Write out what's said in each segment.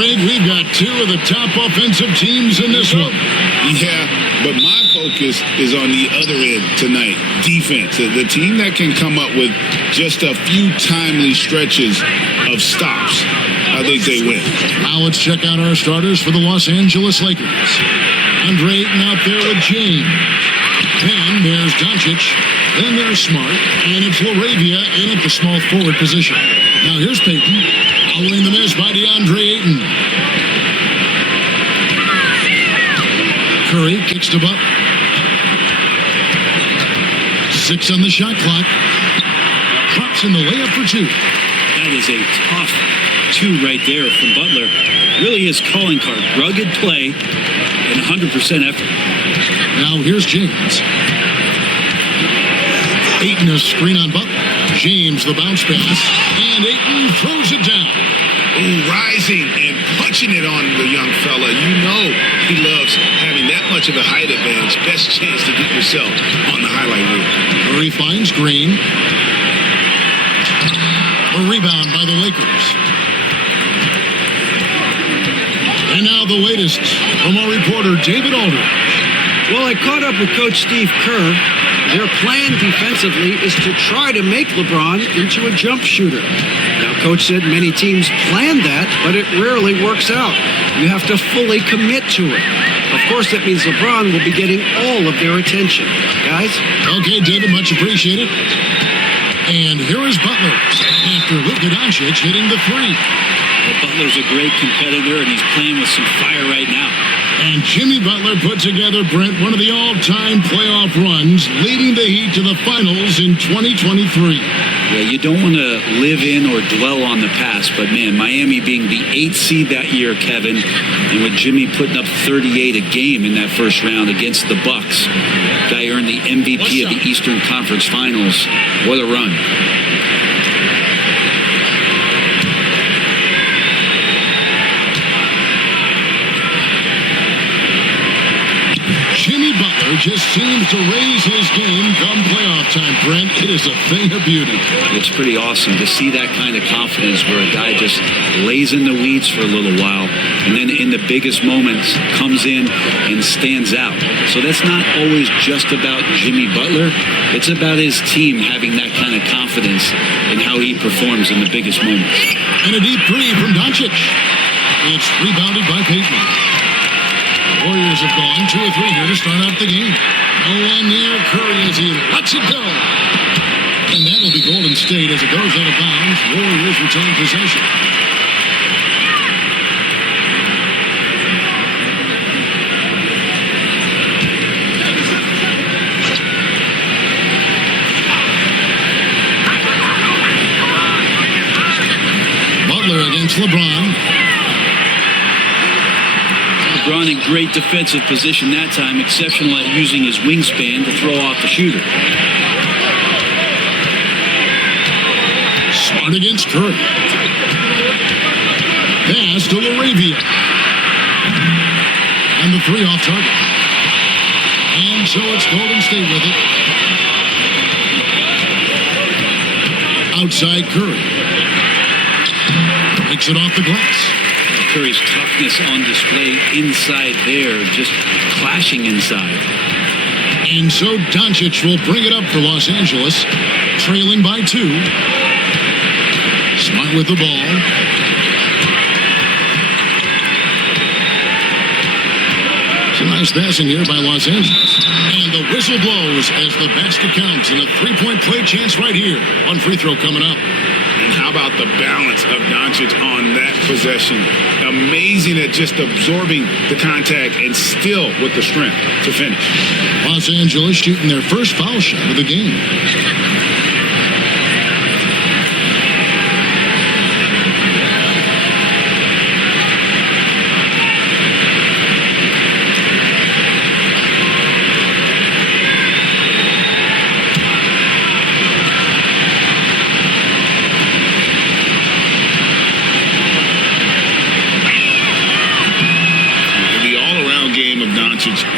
Greg, we've got two of the top offensive teams in this one. Yeah, but my focus is on the other end tonight, defense. The team that can come up with just a few timely stretches of stops, I think they win. Now let's check out our starters for the Los Angeles Lakers. Andre Ayton out there with James. Then there's Doncic. Then there's Smart. And it's Laravia in at the small forward position. Now here's Payton. Following the miss by DeAndre Ayton. Curry kicks to Butler. 6 on the shot clock. Drops in the layup for 2. That is a tough 2 right there from Butler. Really his calling card. Rugged play and 100% effort. Now here's James. Ayton a screen on Butler. James the bounce pass. And Ayton throws it down. Ooh, rising and punching it on the young fella. You know he loves having that much of a height advantage. Best chance to get yourself on the highlight reel. Curry finds Green. A rebound by the Lakers. And now the latest from our reporter, David Aldridge. Well, I caught up with Coach Steve Kerr. Their plan defensively is to try to make LeBron into a jump shooter. Now, Coach said many teams plan that, but it rarely works out. You have to fully commit to it. Of course, that means LeBron will be getting all of their attention. Guys? Okay, David, much appreciated. And here is Butler after Luka Doncic hitting the 3. Well, Butler's a great competitor, and he's playing with some fire right now. And Jimmy Butler put together, Brent, one of the all-time playoff runs, leading the Heat to the finals in 2023. Yeah, you don't want to live in or dwell on the past, but man, Miami being the 8th seed that year, Kevin, and with Jimmy putting up 38 a game in that first round against the Bucks. Guy earned the MVP of the Eastern Conference Finals. What a run. Jimmy Butler just seems to raise his game come playoff time, Brent. It is a thing of beauty. It's pretty awesome to see that kind of confidence where a guy just lays in the weeds for a little while and then in the biggest moments comes in and stands out. So that's not always just about Jimmy Butler. It's about his team having that kind of confidence in how he performs in the biggest moments. And a deep 3 from Doncic. It's rebounded by Payton. Warriors have gone 2 or 3 here to start out the game. No one near Curry as he lets it go. And that will be Golden State as it goes out of bounds. Warriors retain possession. Butler against LeBron. LeBron in great defensive position that time, exceptional at using his wingspan to throw off the shooter. Smart against Curry. Pass to Laravia. And the 3 off target. And so it's Golden State with it. Outside Curry. Makes it off the glass. Curry's toughness on display inside there, just clashing inside. And so Doncic will bring it up for Los Angeles, trailing by 2. Smart with the ball. Some nice passing here by Los Angeles. And the whistle blows as the basket counts, and a 3-point play chance right here. One free throw coming up. And how about the balance of Doncic on that possession? Amazing at just absorbing the contact and still with the strength to finish. Los Angeles shooting their first foul shot of the game.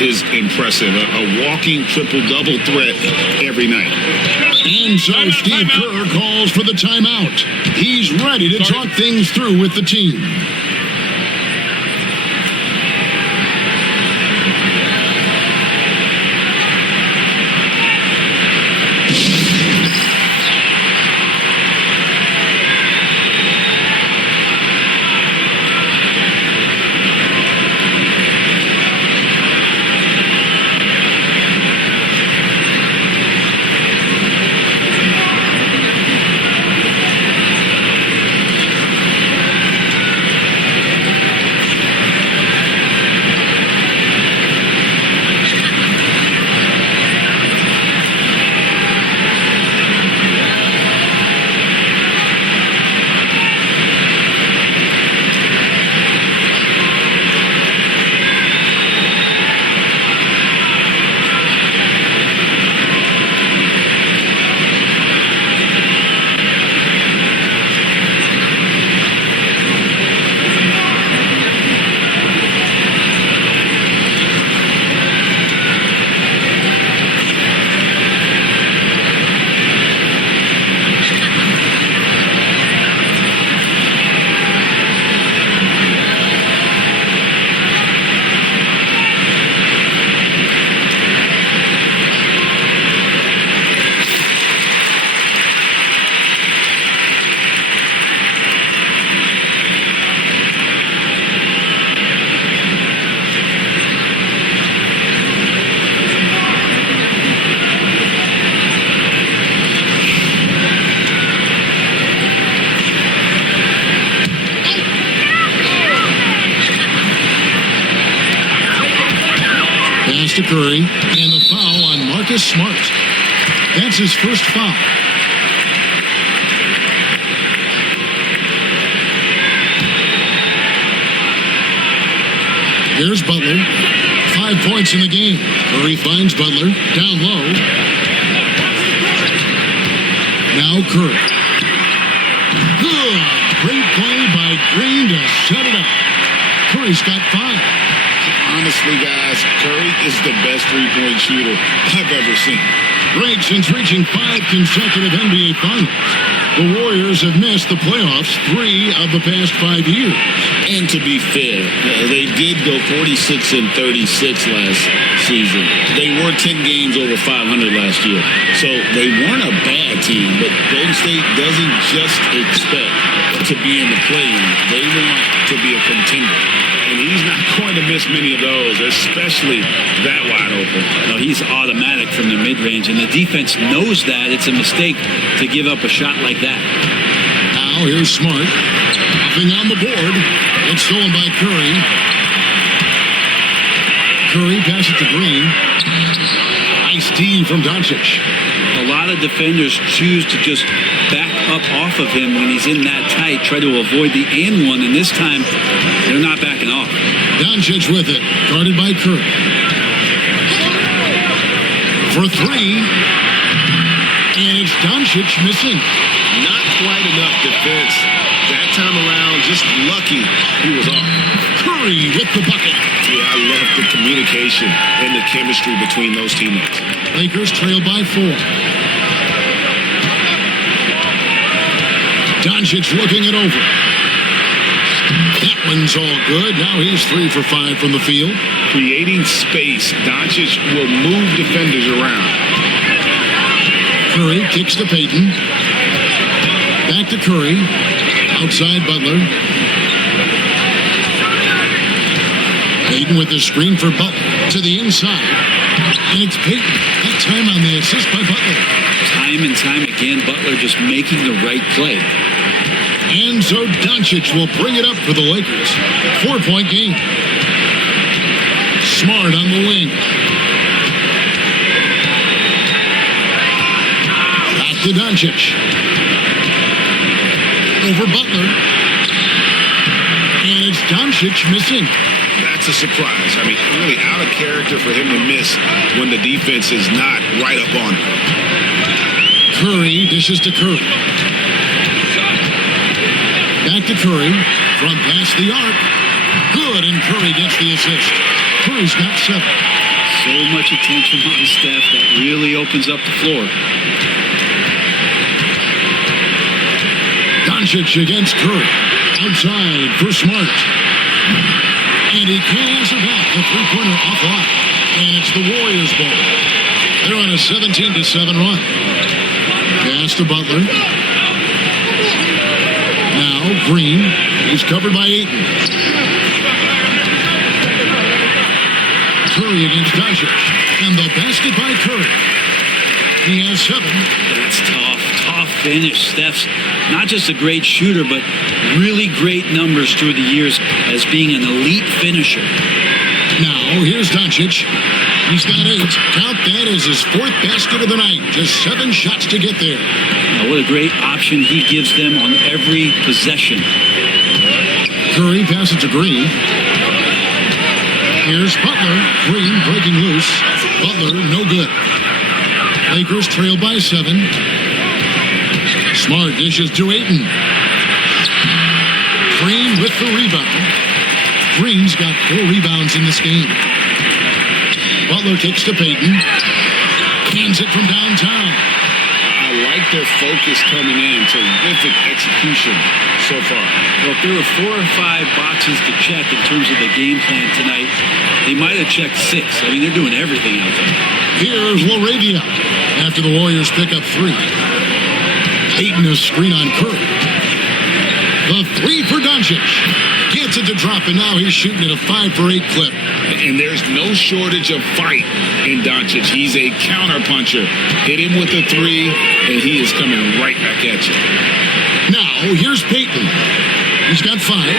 Is impressive. A walking triple-double threat every night. And so Steve Kerr calls for the timeout. He's ready to talk things through with the team. Curry, and the foul on Marcus Smart. That's his first foul. Here's Butler. 5 points in the game. Curry finds Butler down low. Now Curry. Good. Great play by Green to shut it up. Curry's got 5. Honestly, guys, Curry is the best three-point shooter I've ever seen. Great since reaching 5 consecutive NBA Finals. The Warriors have missed the playoffs 3 of the past 5 years. And to be fair, they did go 46 and 36 last season. They were 10 games over 500 last year. So they weren't a bad team, but Golden State doesn't just expect to be in the play-in. They want to be a contender. And he's not going to miss many of those, especially that wide open. No, he's automatic from the mid-range, and the defense knows that. It's a mistake to give up a shot like that. Now here's Smart. Nothing on the board. It's stolen by Curry. Curry passes to Green. Nice D from Doncic. A lot of defenders choose to just back up off of him when he's in that tight, try to avoid the and one, and this time they're not backing off. Doncic with it, guarded by Curry. For 3, and it's Doncic missing. Not quite enough defense. That time around, just lucky he was off. Curry with the bucket. Yeah, I love the communication and the chemistry between those teammates. Lakers trail by 4. Doncic looking it over. That one's all good. Now he's 3 for 5 from the field. Creating space, Doncic will move defenders around. Curry kicks to Payton. Back to Curry. Outside Butler. Payton with the screen for Butler to the inside. And it's Payton. That time on the assist by Butler. Time and time again, Butler just making the right play. And so Doncic will bring it up for the Lakers. 4-point game. Smart on the wing. Back to Doncic. Over Butler. And it's Doncic missing. That's a surprise. I mean, really out of character for him to miss when the defense is not right up on him. Curry dishes to Curry. Back to Curry. From past the arc. Good, and Curry gets the assist. Curry's got 7. So much attention on Steph that really opens up the floor. Doncic against Curry. Outside for Smart. And he can't answer back. The three-pointer offline. And it's the Warriors' ball. They're on a 17-7 run. Pass to Butler. Now Green. He's covered by Ayton. Curry against Doncic. And the basket by Curry. He has 7. That's tough. Tough finish. Steph's not just a great shooter, but really great numbers through the years as being an elite finisher. Now, here's Doncic. He's got 8. Count that as his 4th basket of the night. Just 7 shots to get there. Now, what a great option he gives them on every possession. Curry passes to Green. Here's Butler. Green breaking loose. Butler, no good. Lakers trail by 7. Smart dishes to Ayton. Green with the rebound. Green's got 4 rebounds in this game. Butler kicks to Payton. Hands it from downtown. I like their focus coming in. Terrific execution so far. Well, if there were 4 or 5 boxes to check in terms of the game plan tonight, they might have checked 6. I mean, they're doing everything out there. Here's LaRavia after the Warriors pick up 3. Ayton a screen on Curry. The 3 for Doncic. Gets it to drop, and now he's shooting at a 5 for 8 clip. And there's no shortage of fight in Doncic. He's a counterpuncher. Hit him with a 3, and he is coming right back at you. Now, here's Payton. He's got 5.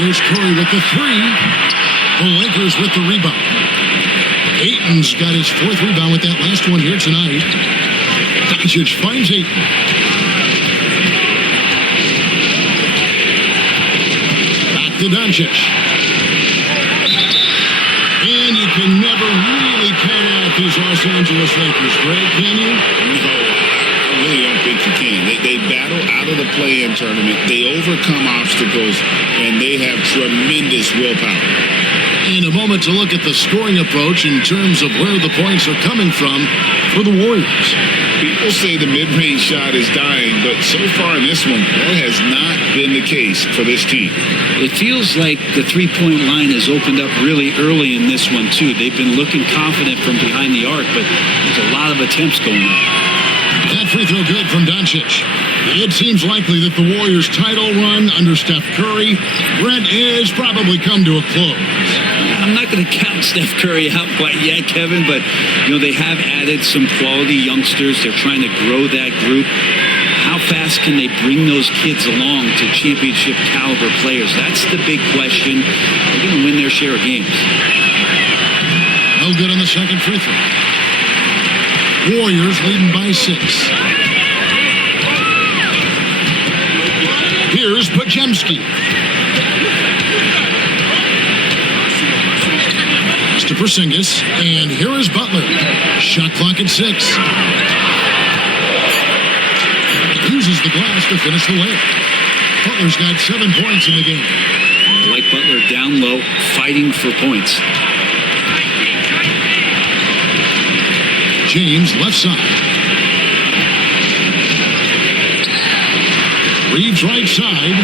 Here's Curry with the 3. The Lakers with the rebound. Ayton Ayton's got his 4th rebound with that last one here tonight. Doncic finds Ayton. Back to Doncic. And you can never really count out these Los Angeles Lakers, Greg, can you? No, I really don't think you can. They battle out of the play-in tournament. They overcome obstacles, and they have tremendous willpower. And a moment to look at the scoring approach in terms of where the points are coming from for the Warriors. People say the mid-range shot is dying, but so far in this one, that has not been the case for this team. It feels like the three-point line has opened up really early in this one, too. They've been looking confident from behind the arc, but there's a lot of attempts going up. That free throw good from Doncic. It seems likely that the Warriors' title run under Steph Curry, Brent, has probably come to a close. I'm not going to count Steph Curry out quite yet, Kevin, but, they have added some quality youngsters. They're trying to grow that group. How fast can they bring those kids along to championship caliber players? That's the big question. They're going to win their share of games. No good on the second free throw. Warriors leading by 6. Here's Podziemski. To Porzingis, and here is Butler. Shot clock at 6. Uses the glass to finish the layup. Butler's got 7 points in the game. I like Butler down low, fighting for points. James left side. Reeves right side.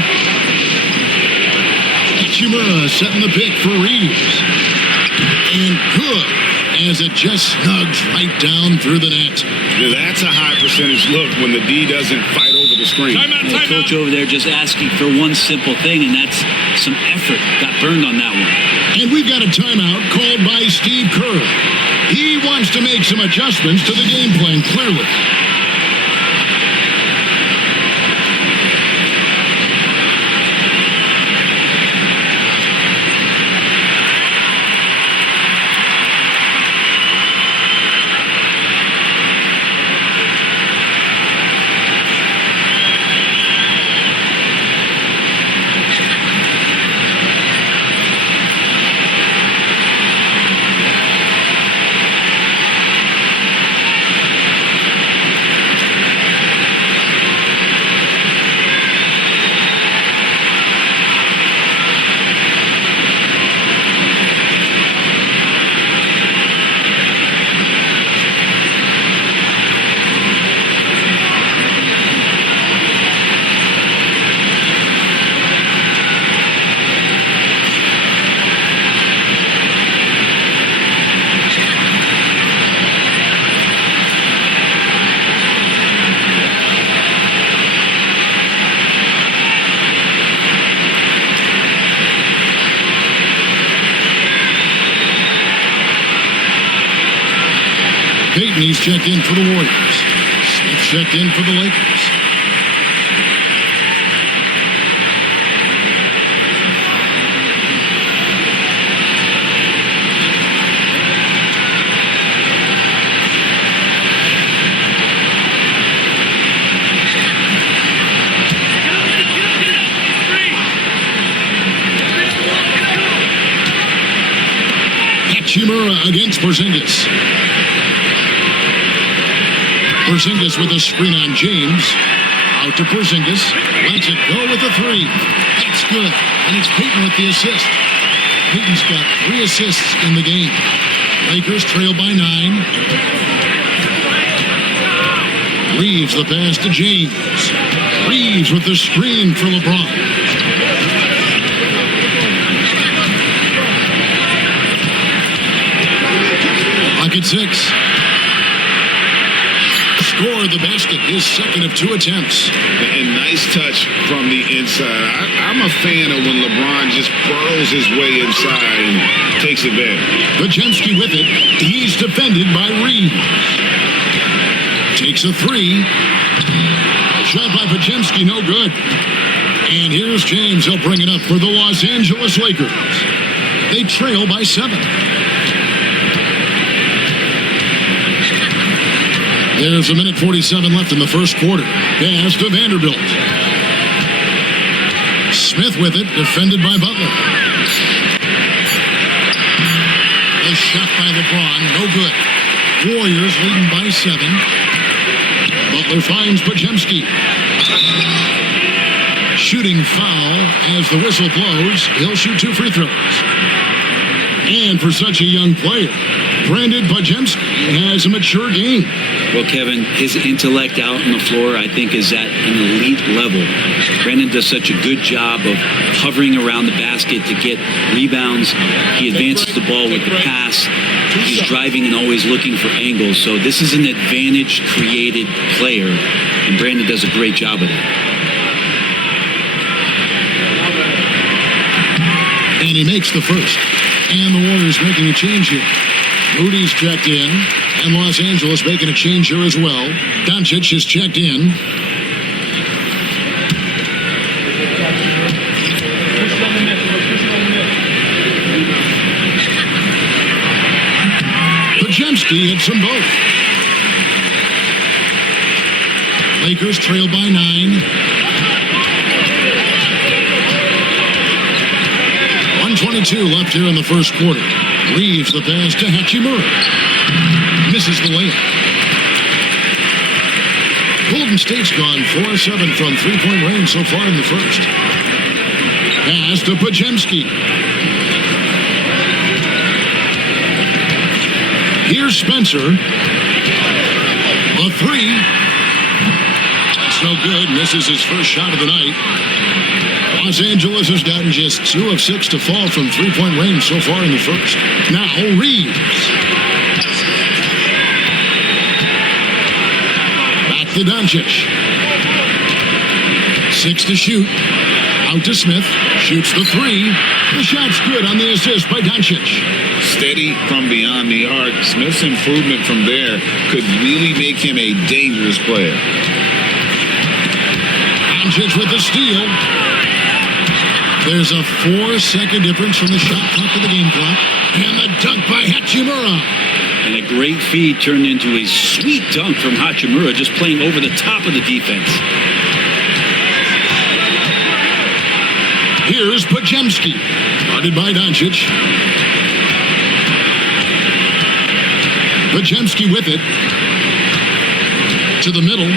Hachimura setting the pick for Reeves. And good, as it just snugs right down through the net. Yeah, that's a high percentage look when the D doesn't fight over the screen. The coach over there just asking for one simple thing, and that's some effort. Got burned on that one. And we've got a timeout called by Steve Kerr. He wants to make some adjustments to the game plan, clearly. He's checked in for the Warriors. Smith checked in for the Lakers. Hachimura against Porzingis. Porzingis with a screen on James. Out to Porzingis. Lets it go with a 3. That's good. And it's Payton with the assist. Payton's got 3 assists in the game. Lakers trail by 9. Reeves the pass to James. Reeves with the screen for LeBron. Clock at 6. Score the basket, his second of 2 attempts. And nice touch from the inside. I'm a fan of when LeBron just burrows his way inside and takes advantage. Podziemski with it. He's defended by Reeves. Takes a 3. Shot by Podziemski, no good. And here's James. He'll bring it up for the Los Angeles Lakers. They trail by 7. There's a minute 47 left in the first quarter. Pass to Vanderbilt. Smith with it, defended by Butler. A shot by LeBron, no good. Warriors leading by 7. Butler finds Podziemski. Shooting foul as the whistle blows. He'll shoot 2 free throws. And for such a young player, Brandon Podziemski has a mature game. Well, Kevin, his intellect out on the floor, I think, is at an elite level. Brandon does such a good job of hovering around the basket to get rebounds. He advances the ball with the pass. He's driving and always looking for angles. So this is an advantage-created player, and Brandon does a great job of that. And he makes the first. And the Warriors making a change here. Moody's checked in, and Los Angeles making a change here as well. Doncic is checked in. Podziemski hits them both. Lakers trail by 9. 1:22 left here in the first quarter. Reeves the pass to Hachimura. Misses the layup. Golden State's gone 4-7 from three-point range so far in the first. Pass to Podziemski. Here's Spencer. A 3. That's no good. Misses his first shot of the night. Los Angeles has gotten just 2 of 6 to fall from three-point range so far in the first. Now Reeves. Back to Doncic. 6 to shoot. Out to Smith. Shoots the 3. The shot's good on the assist by Doncic. Steady from beyond the arc. Smith's improvement from there could really make him a dangerous player. Doncic with the steal. There's a 4-second difference from the shot clock to the game clock. And the dunk by Hachimura. And a great feed turned into a sweet dunk from Hachimura, just playing over the top of the defense. Here's Podziemski. Guarded by Doncic. Podziemski with it. To the middle.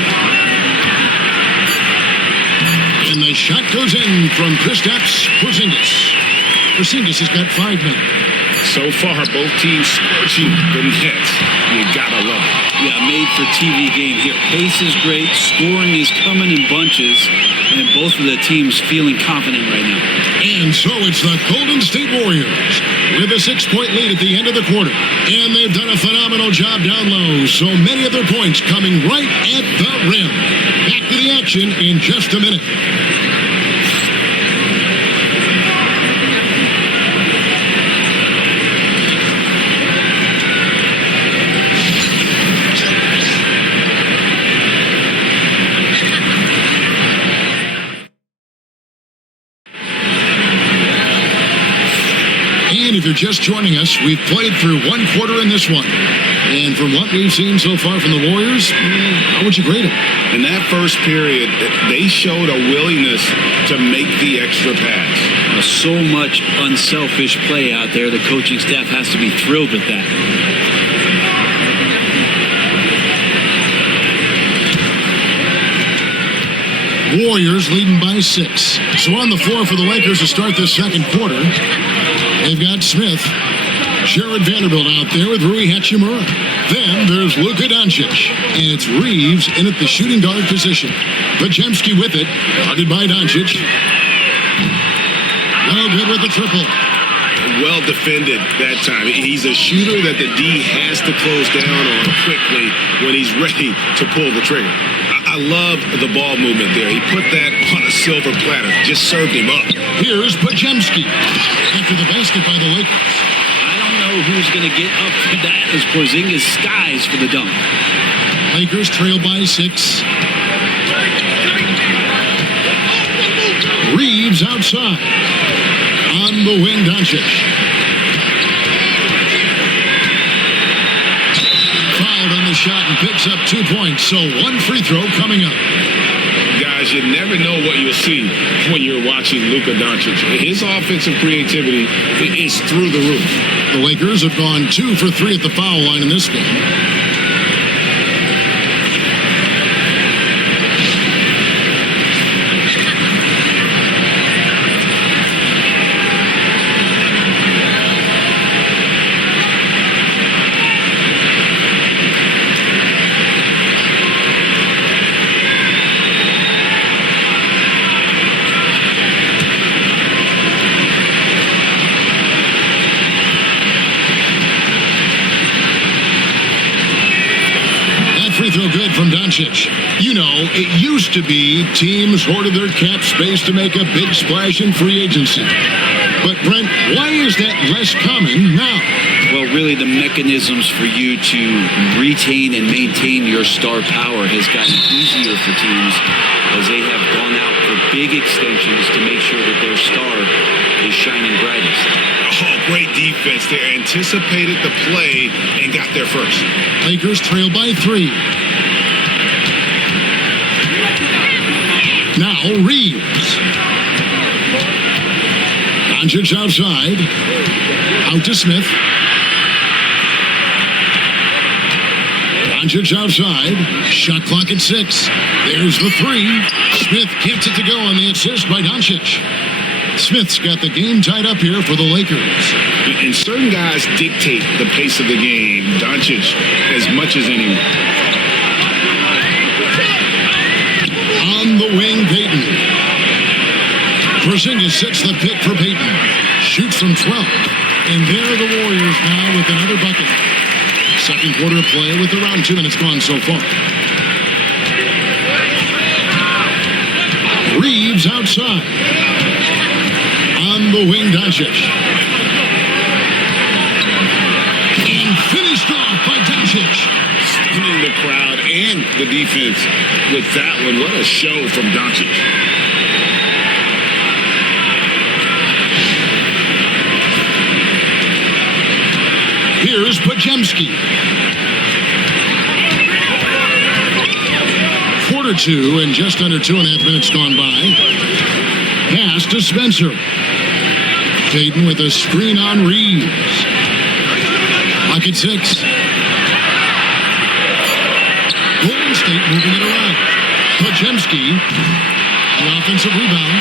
And the shot goes in from Kristaps Porzingis. Porzingis has got 5 men. So far, both teams scorching the nets. You gotta love it. Yeah, made for TV game here. Pace is great. Scoring is coming in bunches. And both of the teams feeling confident right now. And so it's the Golden State Warriors with a 6-point lead at the end of the quarter. And they've done a phenomenal job down low. So many of their points coming right at the rim. Back to the action in just a minute. If you're just joining us, we've played through 1 quarter in this one. And from what we've seen so far from the Warriors, how would you grade them? In that first period, they showed a willingness to make the extra pass. So much unselfish play out there. The coaching staff has to be thrilled with that. Warriors leading by 6. So on the floor for the Lakers to start this second quarter. They've got Smith, Jared Vanderbilt out there with Rui Hachimura. Then there's Luka Doncic, and it's Reeves in at the shooting guard position. Podziemski with it, guarded by Doncic. No good with the triple. Well defended that time. He's a shooter that the D has to close down on quickly when he's ready to pull the trigger. I love the ball movement there. He put that on a silver platter. Just served him up. Here's Podziemski after the basket by the Lakers. I don't know who's going to get up for that as Porzingis skies for the dunk. Lakers trail by 6. Reeves outside. On the wing, Doncic. Wild on the shot and picks up 2 points. So one free throw coming up. Guys, you never know what you'll see when you're watching Luka Doncic. His offensive creativity is through the roof. The Lakers have gone 2 for 3 at the foul line in this game. Good from Doncic. You know, it used to be teams hoarded their cap space to make a big splash in free agency. But, Brent, why is that less common now? Well, really, the mechanisms for you to retain and maintain your star power has gotten easier for teams as they have gone out for big extensions to make sure that their star is shining brightest. Oh, great defense there. Anticipated the play and got there first. Lakers trail by 3. Now Reeves. Doncic outside. Out to Smith. Doncic outside. Shot clock at 6. There's the 3. Smith gets it to go on the assist by Doncic. Smith's got the game tied up here for the Lakers. And certain guys dictate the pace of the game. Doncic as much as anyone. On the wing, Payton. Porzingis sets the pick for Payton. Shoots from 12. And there are the Warriors now with another bucket. Second quarter of play with around 2 minutes gone so far. Reeves outside. On the wing, Doncic. And finished off by Doncic. Stunning the crowd and the defense with that one. What a show from Doncic. Here's Podziemski. Quarter 2 and just under 2.5 minutes gone by. Pass to Spencer. Payton with a screen on Reeves. Pocket 6. Golden State moving it around. Podziemski, the offensive rebound.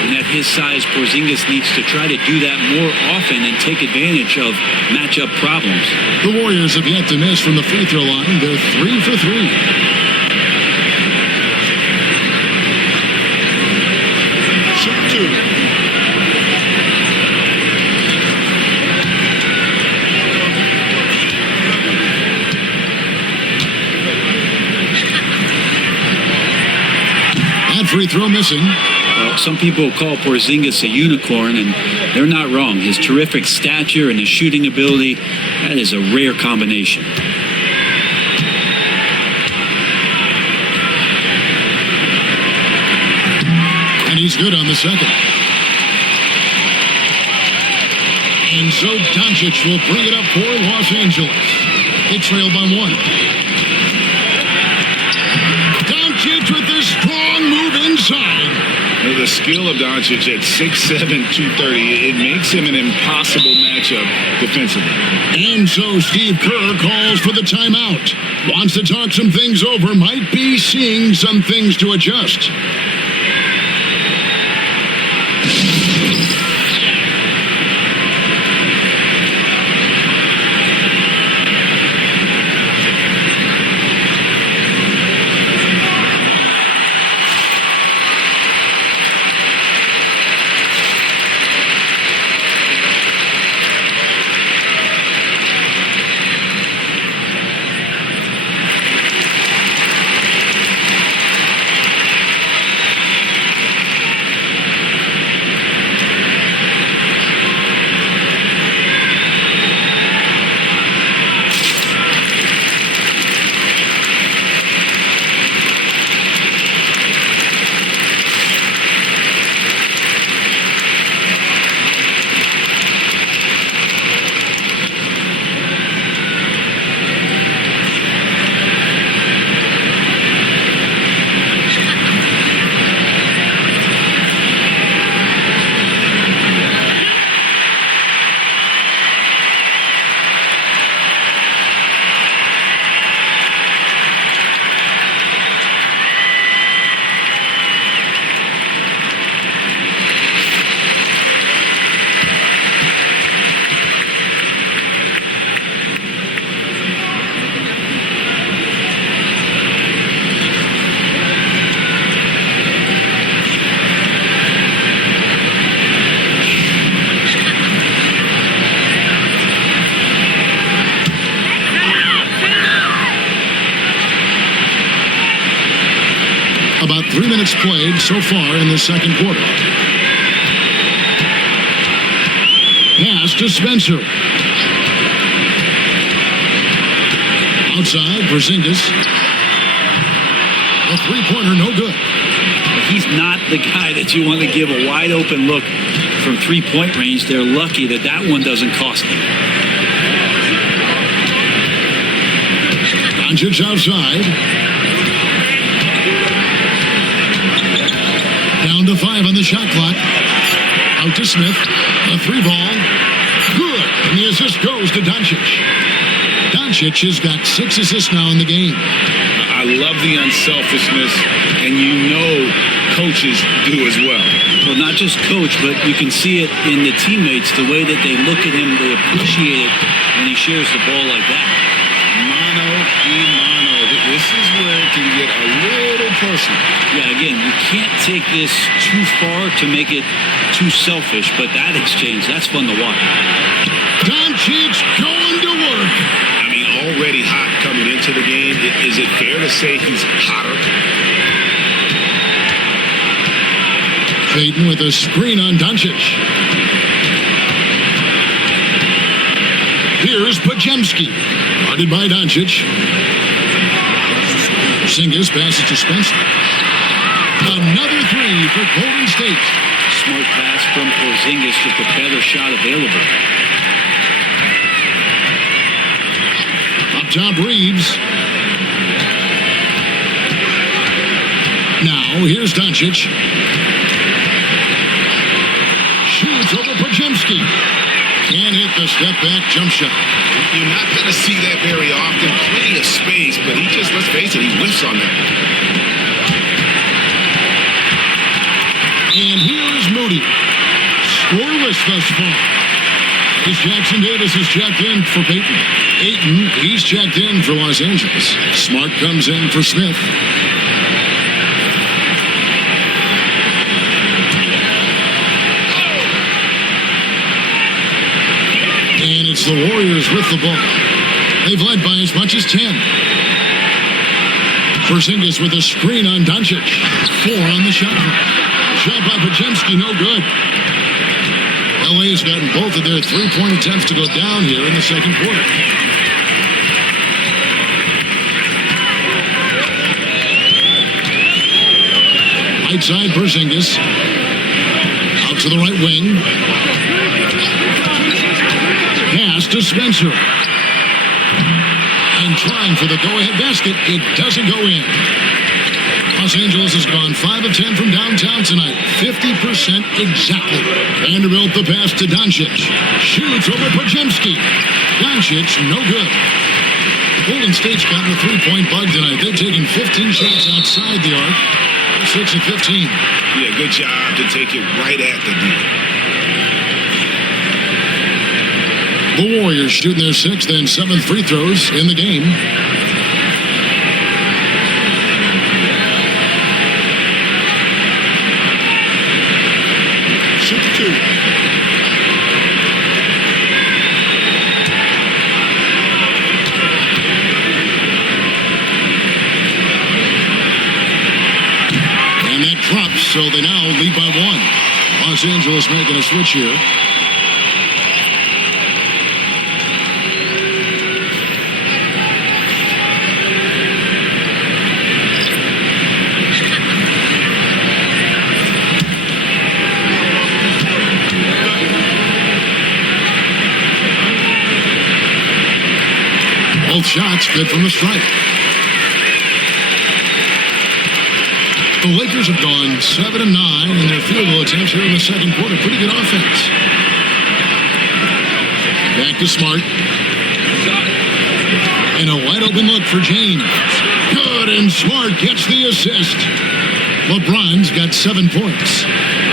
And at his size, Porzingis needs to try to do that more often and take advantage of matchup problems. The Warriors have yet to miss from the free throw line. They're 3 for 3. Free throw missing. Well, some people call Porzingis a unicorn, and they're not wrong. His terrific stature and his shooting ability, that is a rare combination. And he's good on the second. And so Doncic will bring it up for Los Angeles. They trail by 1. Doncic with a strong move inside. The skill of Doncic at 6'7", 230, it makes him an impossible matchup defensively. And so Steve Kerr calls for the timeout. Wants to talk some things over, might be seeing some things to adjust. About 3 minutes played so far in the second quarter. Pass to Spencer. Outside, Porzingis. A three-pointer, no good. He's not the guy that you want to give a wide-open look from three-point range. They're lucky that that one doesn't cost them. Doncic outside. Down to 5 on the shot clock. Out to Smith. A three ball. Good. And the assist goes to Doncic. Doncic has got 6 assists now in the game. I love the unselfishness, and you know coaches do as well. Well, not just coach, but you can see it in the teammates, the way that they look at him, they appreciate it when he shares the ball like that. Mano y mano. This is where it can get a little personal. Yeah, again, you can't take this too far to make it too selfish, but that exchange, that's fun to watch. Doncic going to work. I mean, already hot coming into the game. Is it fair to say he's hotter? Payton with a screen on Doncic. Here's Podziemski. Guarded by Doncic. Porzingis passes to Spencer. Another three for Golden State. Smart pass from Porzingis, just a better shot available. Up top, Reeves. Now, here's Doncic. Shoots over Podziemski. Can't hit the step-back jump shot. You're not going to see that very often. Plenty of space, but he just, let's face it, he whiffs on that. And here's Moody. Scoreless thus far. As Jackson Davis is checked in for Payton. Ayton, he's checked in for Los Angeles. Smart comes in for Smith. And it's the Warriors with the ball. They've led by as much as 10. Porzingis with a screen on Doncic. 4 on the shot clock. Shot by Podziemski, no good. LA has gotten both of their three-point attempts to go down here in the second quarter. Right side, Porzingis. Out to the right wing. Pass to Spencer. And trying for the go-ahead basket. It doesn't go in. Los Angeles has gone 5 of 10 from downtown tonight. 50% exactly. Vanderbilt the pass to Doncic. Shoots over Podziemski. Doncic, no good. Golden State's gotten a three-point bug tonight. They've taken 15 shots outside the arc. 6 of 15. Yeah, good job to take it right at the deep. The Warriors shooting their 6th and 7th free throws in the game. And that drops, so they now lead by 1. Los Angeles making a switch here. Both shots good from the stripe. The Lakers have gone 7 of 9 in their field goal attempts here in the second quarter. Pretty good offense. Back to Smart. And a wide open look for James. Good, and Smart gets the assist. LeBron's got 7 points.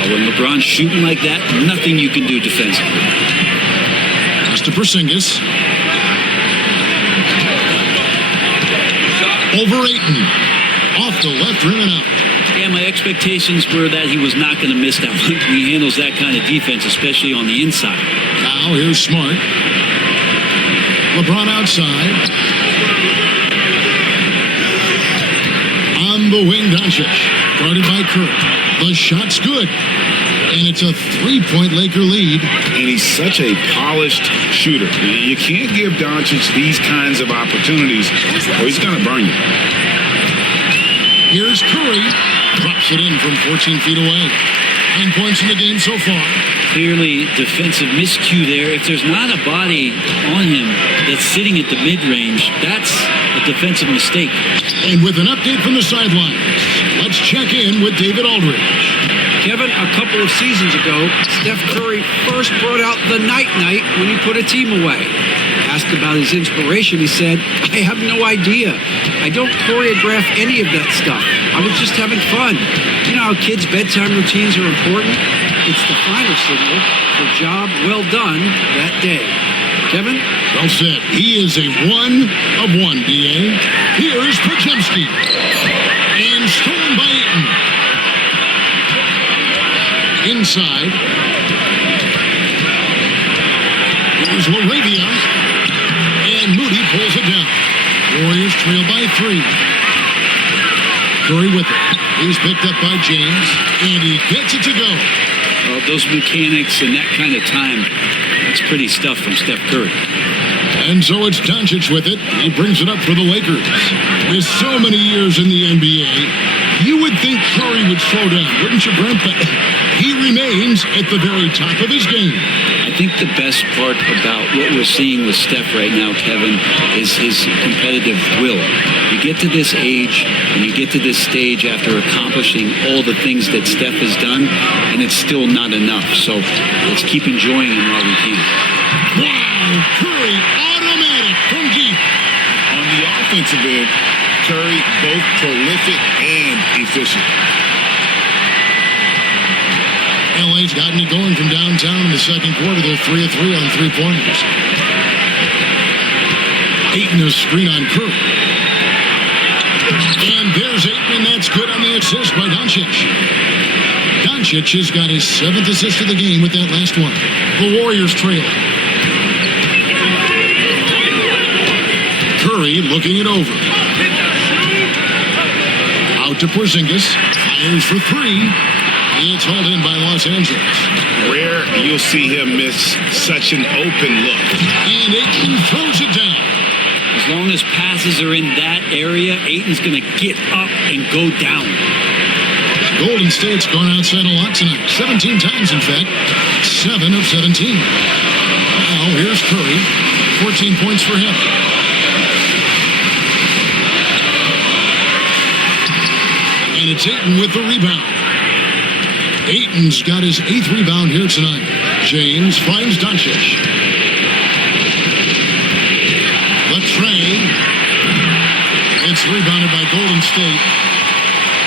When LeBron's shooting like that, nothing you can do defensively. Pass to Porzingis. Over Ayton. Off the left rim and out. Yeah, my expectations were that he was not going to miss that one. He handles that kind of defense, especially on the inside. Now here's Smart. LeBron outside. On the wing, Doncic. Guarded by Curry. The shot's good. And it's a 3-point Laker lead. And he's such a polished shooter. You can't give Doncic these kinds of opportunities or he's going to burn you. Here's Curry. Drops it in from 14 feet away. 9 points in the game so far. Clearly defensive miscue there. If there's not a body on him that's sitting at the mid-range, that's a defensive mistake. And with an update from the sidelines, let's check in with David Aldridge. Kevin, a couple of seasons ago, Steph Curry first brought out the night-night when he put a team away. Asked about his inspiration, he said, "I have no idea. I don't choreograph any of that stuff. I was just having fun." You know how kids' bedtime routines are important? It's the final signal for job well done that day. Kevin? Well said. He is a 1 of 1, B.A. Here's Podziemski. And stolen by Ayton. Inside. Here's Laravia. And Moody pulls it down. Warriors trail by 3. Curry with it. He's picked up by James. And he gets it to go. Those mechanics and that kind of time, it's pretty stuff from Steph Curry. And so it's Doncic with it. He brings it up for the Lakers. With so many years in the NBA, you would think Curry would slow down, wouldn't you, Brent? But he remains at the very top of his game. I think the best part about what we're seeing with Steph right now, Kevin, is his competitive will. You get to this age and you get to this stage after accomplishing all the things that Steph has done, and it's still not enough. So let's keep enjoying him while we can. Wow, Curry, automatic from deep. On the offensive end, Curry both prolific and efficient. LA's gotten it going from downtown in the second quarter. They're 3 of 3 on 3-pointers. Ayton a screen on Curry. And there's Ayton, and that's good on the assist by Doncic. Doncic has got his 7th assist of the game with that last one. The Warriors trail. Curry looking it over. Out to Porzingis. Fires for 3. It's hauled in by Los Angeles. Rare you'll see him miss such an open look. And Ayton throws it down. As long as passes are in that area, Ayton's going to get up and go down. Golden State's gone outside a lot tonight. 17 times, in fact. 7 of 17. Now, here's Curry. 14 points for him. And it's Ayton with the rebound. Ayton's got his 8th rebound here tonight. James finds Doncic. The tray. It's rebounded by Golden State.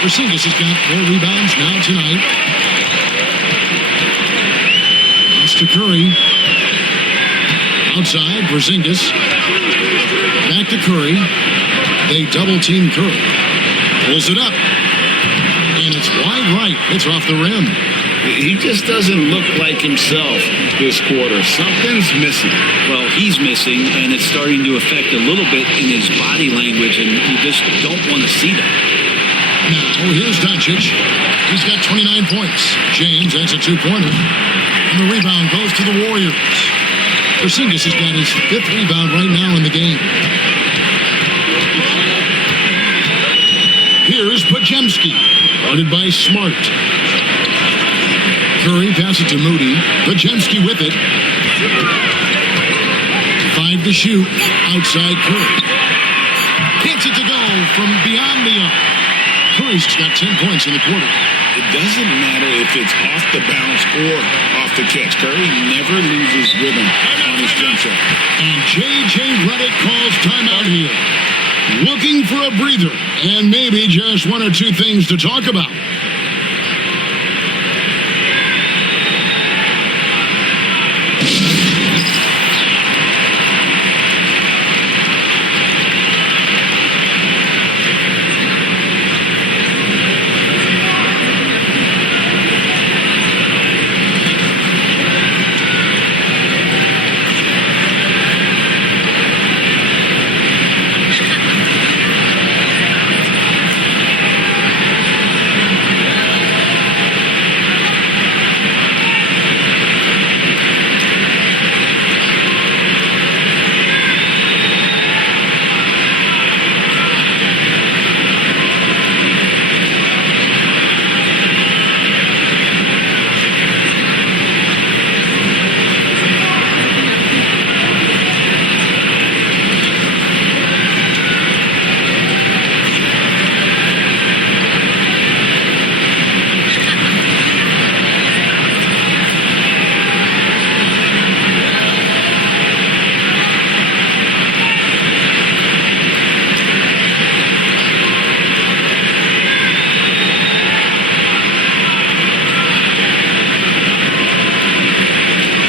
Porzingis has got 4 rebounds now tonight. Pass to Curry. Outside, Porzingis. Back to Curry. They double-team Curry. Pulls it up. And it's wide right. It's off the rim. He just doesn't look like himself this quarter. Something's missing. Well, he's missing, and it's starting to affect a little bit in his body language, and you just don't want to see that. Now, here's Doncic. He's got 29 points. James, that's a 2-pointer. And the rebound goes to the Warriors. Porzingis has got his 5th rebound right now in the game. Here's Podziemski. Guarded by Smart. Curry passes to Moody. Podziemski with it. 5 to shoot. Outside Curry. Gets it to go from beyond the arc. Curry's got 10 points in the quarter. It doesn't matter if it's off the bounce or off the catch. Curry never loses rhythm on his jump shot. And J.J. Redick calls timeout here. Looking for a breather and maybe just 1 or 2 things to talk about.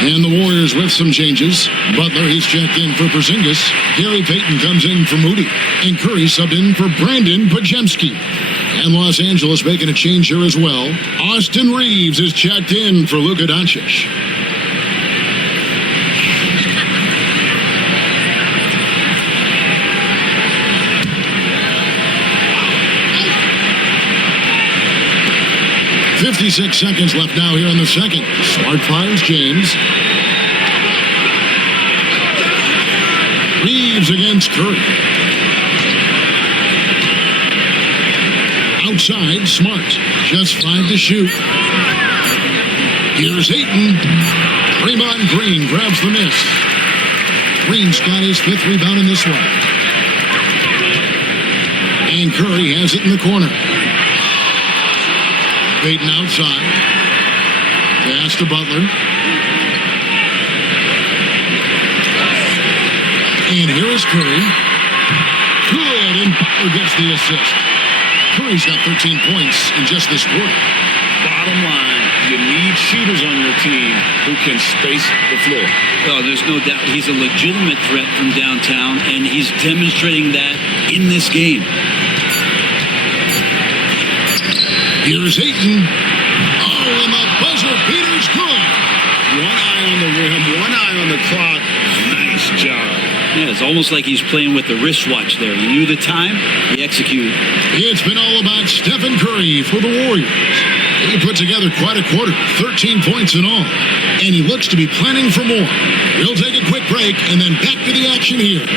And the Warriors with some changes. Butler, he's checked in for Porzingis. Gary Payton comes in for Moody. And Curry subbed in for Brandon Pajemski. And Los Angeles making a change here as well. Austin Reeves is checked in for Luka Doncic. .56 seconds left now here in the second. Smart finds James. Reeves against Curry. Outside, Smart. Just 5 to shoot. Here's Ayton. Draymond Green grabs the miss. Green's got his 5th rebound in this one. And Curry has it in the corner. Payton outside. Pass to Butler. And here is Curry. Good, and Butler gets the assist. Curry's got 13 points in just this quarter. Bottom line, you need shooters on your team who can space the floor. Oh, there's no doubt he's a legitimate threat from downtown, and he's demonstrating that in this game. Here's Ayton. Oh, and the buzzer beater's good. One eye on the rim, one eye on the clock. Nice job. Yeah, it's almost like he's playing with the wristwatch there. He knew the time, he executed. It's been all about Stephen Curry for the Warriors. He put together quite a quarter, 13 points in all. And he looks to be planning for more. We'll take a quick break and then back to the action here.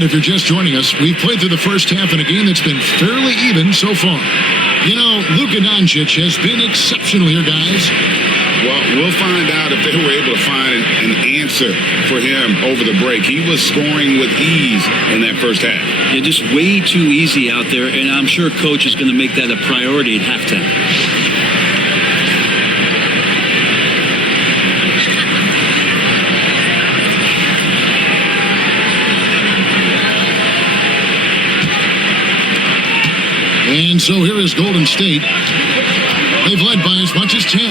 And if you're just joining us, we've played through the first half in a game that's been fairly even so far. You know, Luka Doncic has been exceptional here, guys. Well, we'll find out if they were able to find an answer for him over the break. He was scoring with ease in that first half. Yeah, just way too easy out there, and I'm sure Coach is going to make that a priority at halftime. And so here is Golden State. They've led by as much as 10.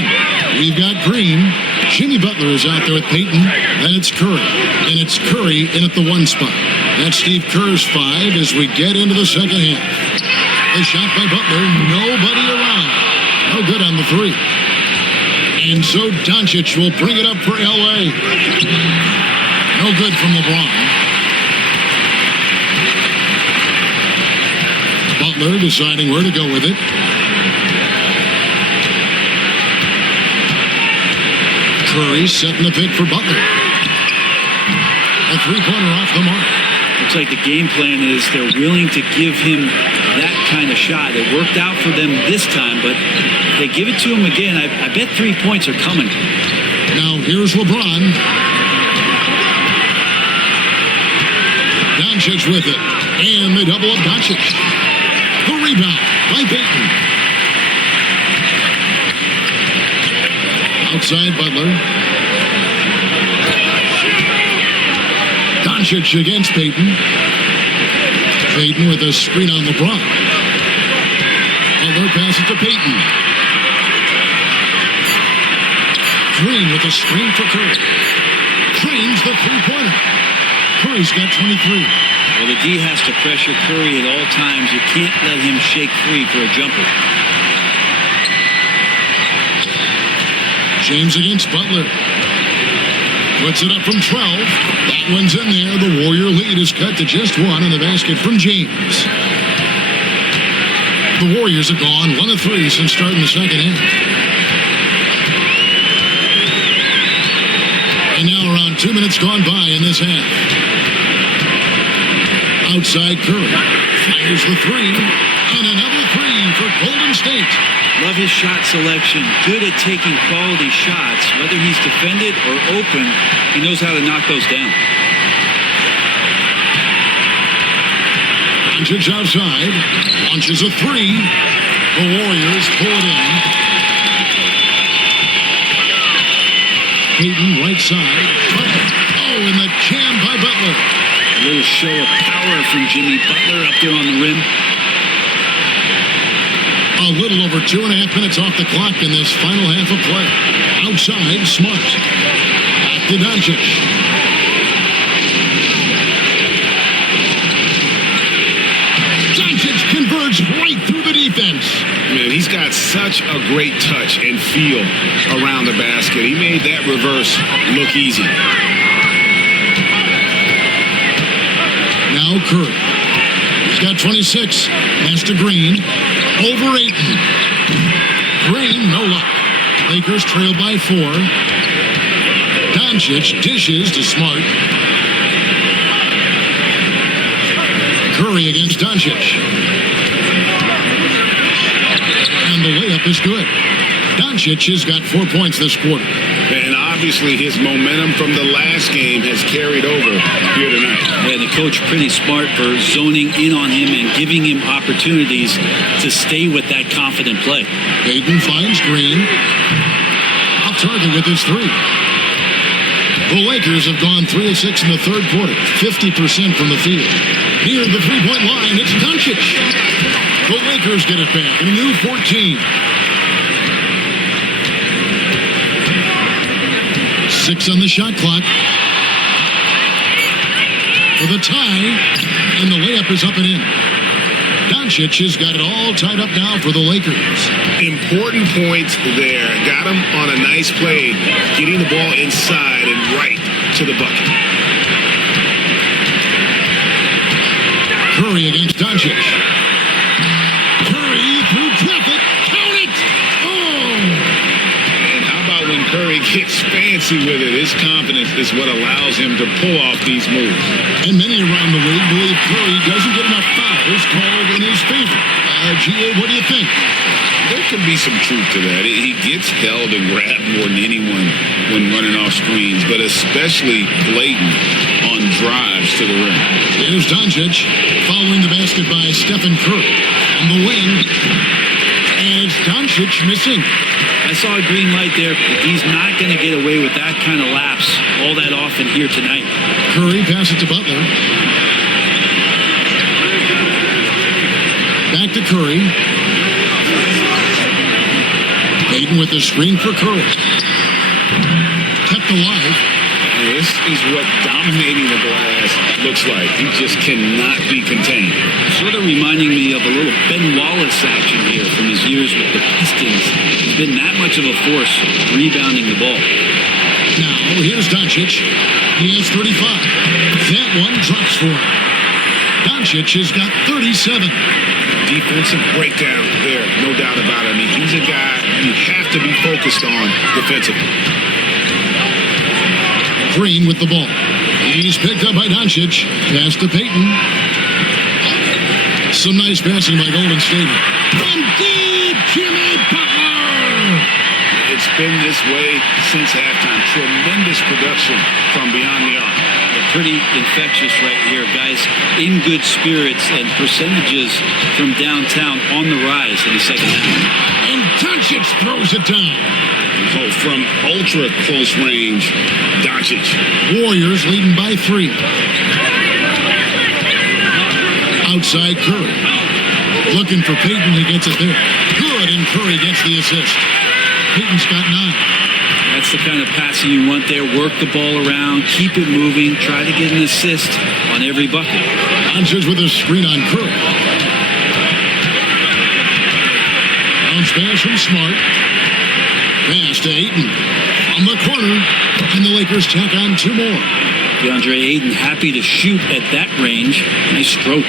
We've got Green. Jimmy Butler is out there with Payton. Then it's Curry. And it's Curry in at the 1 spot. That's Steve Kerr's 5 as we get into the second half. The shot by Butler. Nobody around. No good on the 3. And so Doncic will bring it up for L.A. No good from LeBron. Butler deciding where to go with it. Curry setting the pick for Butler. A 3-pointer off the mark. Looks like the game plan is they're willing to give him that kind of shot. It worked out for them this time, but if they give it to him again, I bet 3 points are coming. Now here's LeBron. Doncic with it. And they double up Doncic. The rebound by Payton. Outside Butler. Doncic against Payton. Payton with a screen on LeBron. Butler passes to Payton. Green with a screen for Curry. Drains the 3-pointer. Curry's got 23. Well, the D has to pressure Curry at all times. You can't let him shake free for a jumper. James against Butler. Puts it up from 12. That one's in there. The Warrior lead is cut to just one in the basket from James. The Warriors have gone 1 of 3 since starting the second half. And now around 2 minutes gone by in this half. Outside Curry. Fires the three. And another three for Golden State. Love his shot selection. Good at taking quality shots. Whether he's defended or open, he knows how to knock those down. Doncic outside. Launches a three. The Warriors pull it in. Payton right side. Oh, and the jam by Butler. A little show of power from Jimmy Butler up there on the rim. A little over 2.5 minutes off the clock in this final half of play. Outside, Smart. Back to Doncic. Doncic converts right through the defense. Man, he's got such a great touch and feel around the basket. He made that reverse look easy. Now Curry. He's got 26. Pass to Green. Over Ayton. Green, no luck. Lakers trail by 4. Doncic dishes to Smart. Curry against Doncic. And the layup is good. Doncic has got 4 points this quarter. And obviously his momentum from the last game has carried over here tonight. Yeah, the coach pretty smart for zoning in on him and giving him opportunities to stay with that confident play. Payton finds Green. Off target with his three. The Lakers have gone 3 of 6 in the third quarter. 50% from the field. Near the three-point line, it's Doncic. The Lakers get it back in a new 14. 6 on the shot clock. For the tie, and the layup is up and in. Doncic has got it all tied up now for the Lakers. Important points there. Got him on a nice play, getting the ball inside and right to the bucket. Curry against Doncic. Curry through traffic. Count it! Oh! And how about when Curry gets fancy with it? His confidence is what allows him to pull off these moves. And many around the league believe Curry doesn't get enough fouls called in his favor. G.A., what do you think? There can be some truth to that. He gets held and grabbed more than anyone when running off screens, but especially blatant on drives to the rim. Here's Doncic following the basket by Stephen Curry on the wing. And it's Doncic missing. I saw a green light there, but he's not going to get away with that kind of lapse all that often here tonight. Curry passes to Butler. Back to Curry. Payton with the screen for Curry. Kept alive. This is what dominating the glass looks like. He just cannot be contained. Sort of reminding me of a little Ben Wallace action here from his years with the Pistons. He's been that much of a force rebounding the ball. Now, here's Doncic. He has 35. That one drops for him. Doncic has got 37. Defensive breakdown there, no doubt about it. I mean, he's a guy you have to be focused on defensively. Green with the ball. He's picked up by Doncic. Pass to Payton. Some nice passing by Golden State. From deep, Jimmy Butler. It's been this way since halftime. Tremendous production from beyond the arc. Pretty infectious right here, guys. In good spirits and percentages from downtown on the rise in the second half. And Doncic throws it down. Oh, from ultra close range, Doncic. Warriors leading by 3. Outside Curry. Looking for Payton, he gets it there. Good, and Curry gets the assist. Payton's got 9. That's the kind of passing you want there. Work the ball around, keep it moving, try to get an assist on every bucket. Doncic with a screen on Curry. Bounce pass from Smart. Pass to Ayton on the corner, and the Lakers tack on 2 more. DeAndre Ayton happy to shoot at that range. Nice stroke.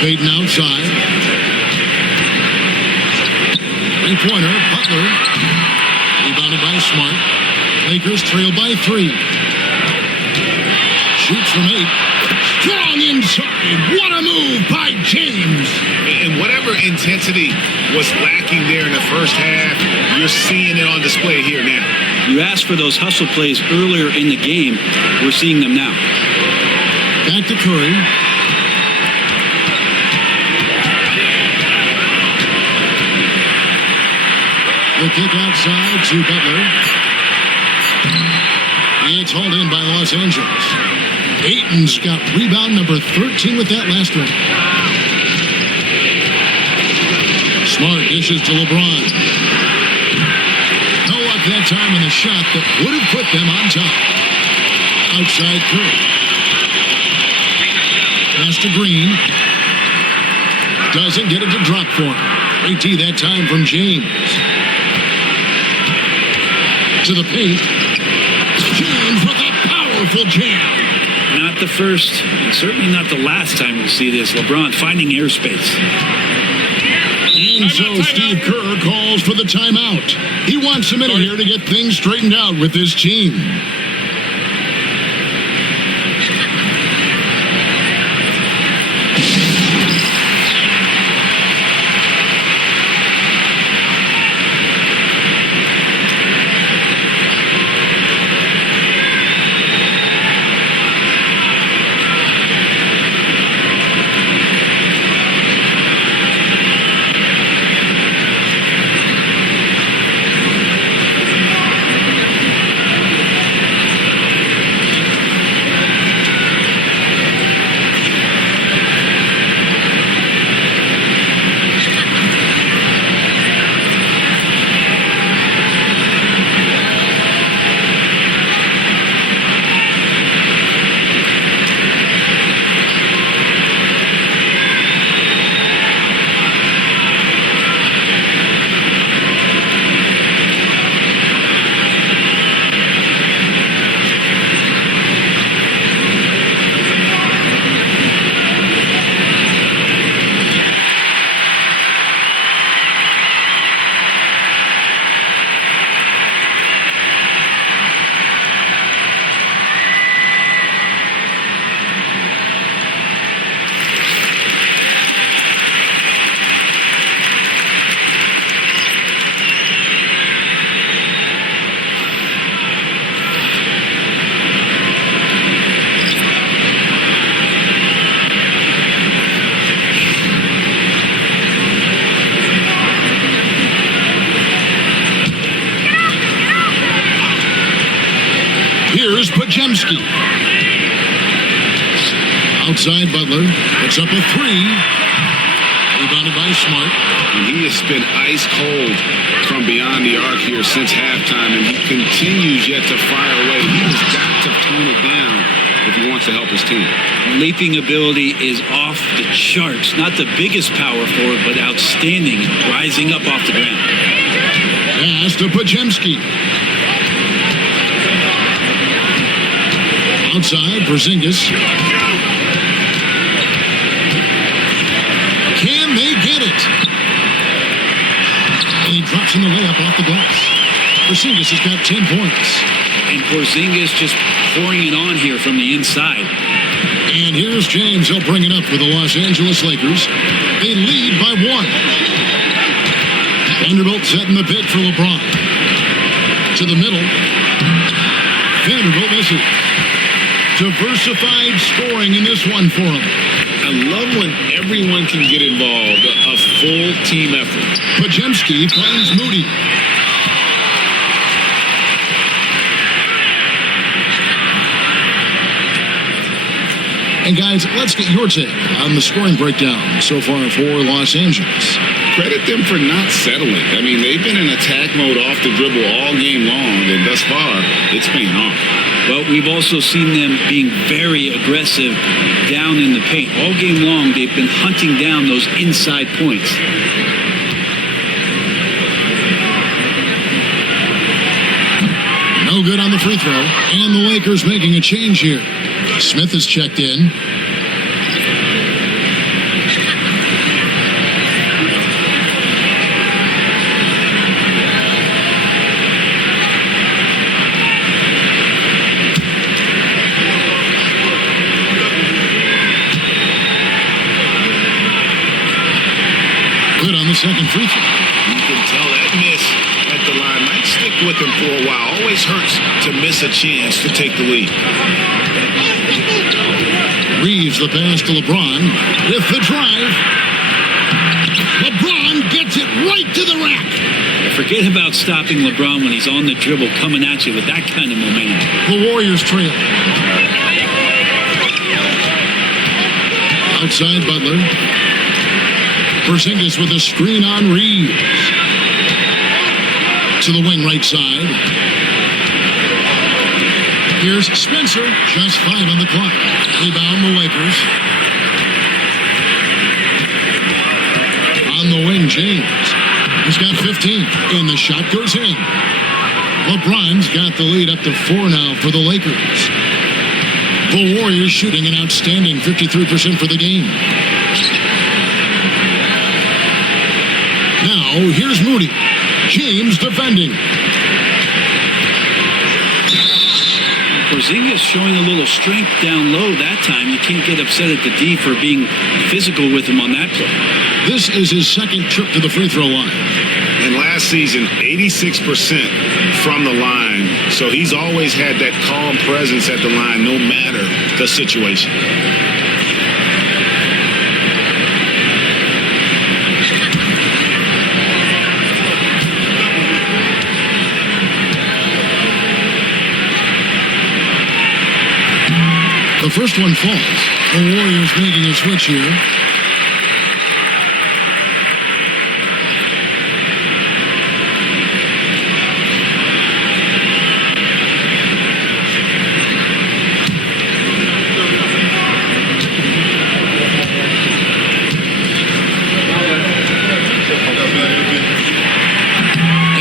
Ayton outside. Three-pointer, Butler. Rebounded by Smart. Lakers trail by 3. Shoots from 8. Strong inside. What a move by James. And whatever intensity was lacking there in the first half, you're seeing it on display here now. You asked for those hustle plays earlier in the game. We're seeing them now. Back to Curry. The kick outside to Butler. It's hauled in by Los Angeles. Ayton's got rebound number 13 with that last one. Smart dishes to LeBron. No luck that time in the shot that would have put them on top. Outside Curry. Pass to Green. Doesn't get it to drop for him. AT that time from James. To the paint. James with a powerful jam. Not the first, and certainly not the last time we'll see this. LeBron finding airspace. And so Steve Kerr calls for the timeout. He wants a minute here to get things straightened out with his team. Here's Pajemski. Outside Butler. Puts up a 3. Rebounded by Smart. And he has been ice cold from beyond the arc here since halftime, and he continues yet to fire away. He has got to tone it down if he wants to help his team. Leaping ability is off the charts. Not the biggest power forward, but outstanding. Rising up off the ground. Pass to Pajemski. Outside, Porzingis. Can they get it? And he drops in the layup off the glass. Porzingis has got 10 points. And Porzingis just pouring it on here from the inside. And here's James. He'll bring it up for the Los Angeles Lakers. They lead by 1. Vanderbilt setting the pick for LeBron. To the middle. Vanderbilt misses. Diversified scoring in this one for him. I love when everyone can get involved, a full team effort. Pajemski finds Moody. And guys, let's get your take on the scoring breakdown so far for Los Angeles. Credit them for not settling. I mean, they've been in attack mode off the dribble all game long, and thus far, it's paying off. Well, we've also seen them being very aggressive down in the paint. All game long, they've been hunting down those inside points. No good on the free throw. And the Lakers making a change here. Smith is checked in. Good on the second free throw. You can tell that miss at the line might stick with him for a while. Always hurts to miss a chance to take the lead. Reeves the pass to LeBron with the drive. LeBron gets it right to the rack. Forget about stopping LeBron when he's on the dribble coming at you with that kind of momentum. The Warriors trail. Outside Butler. Porzingis with a screen on Reeves. To the wing right side. Here's Spencer. Just 5 on the clock. Rebound the Lakers. On the wing, James. He's got 15. And the shot goes in. LeBron's got the lead up to 4 now for the Lakers. The Warriors shooting an outstanding 53% for the game. Now, here's Moody. James defending. Porzingis showing a little strength down low that time. You can't get upset at the D for being physical with him on that play. This is his second trip to the free throw line. And last season, 86% from the line. So he's always had that calm presence at the line no matter the situation. The first one falls. The Warriors making a switch here.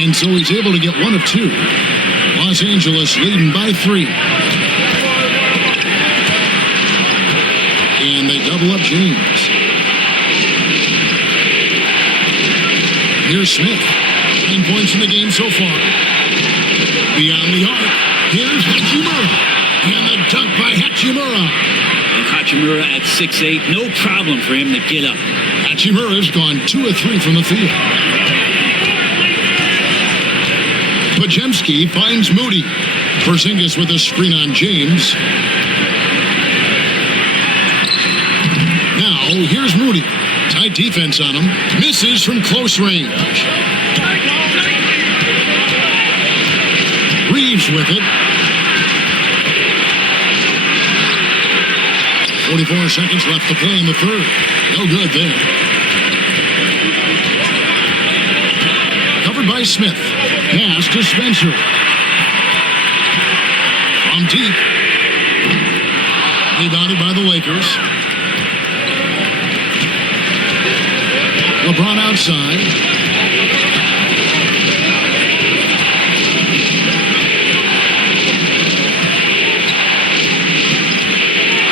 And so he's able to get 1 of 2. Los Angeles leading by 3. And they double up James. Here's Smith. 9 points in the game so far. Beyond the arc. Here's Hachimura. And the dunk by Hachimura. And Hachimura at 6'8", no problem for him to get up. Hachimura's gone 2 of 3 from the field. Podziemski finds Moody. Porzingis with a screen on James. Now, here's Moody. Tight defense on him. Misses from close range. Reeves with it. 44 seconds left to play in the third. No good there. Covered by Smith. Pass to Spencer. From deep. Rebounded by the Lakers. LeBron outside.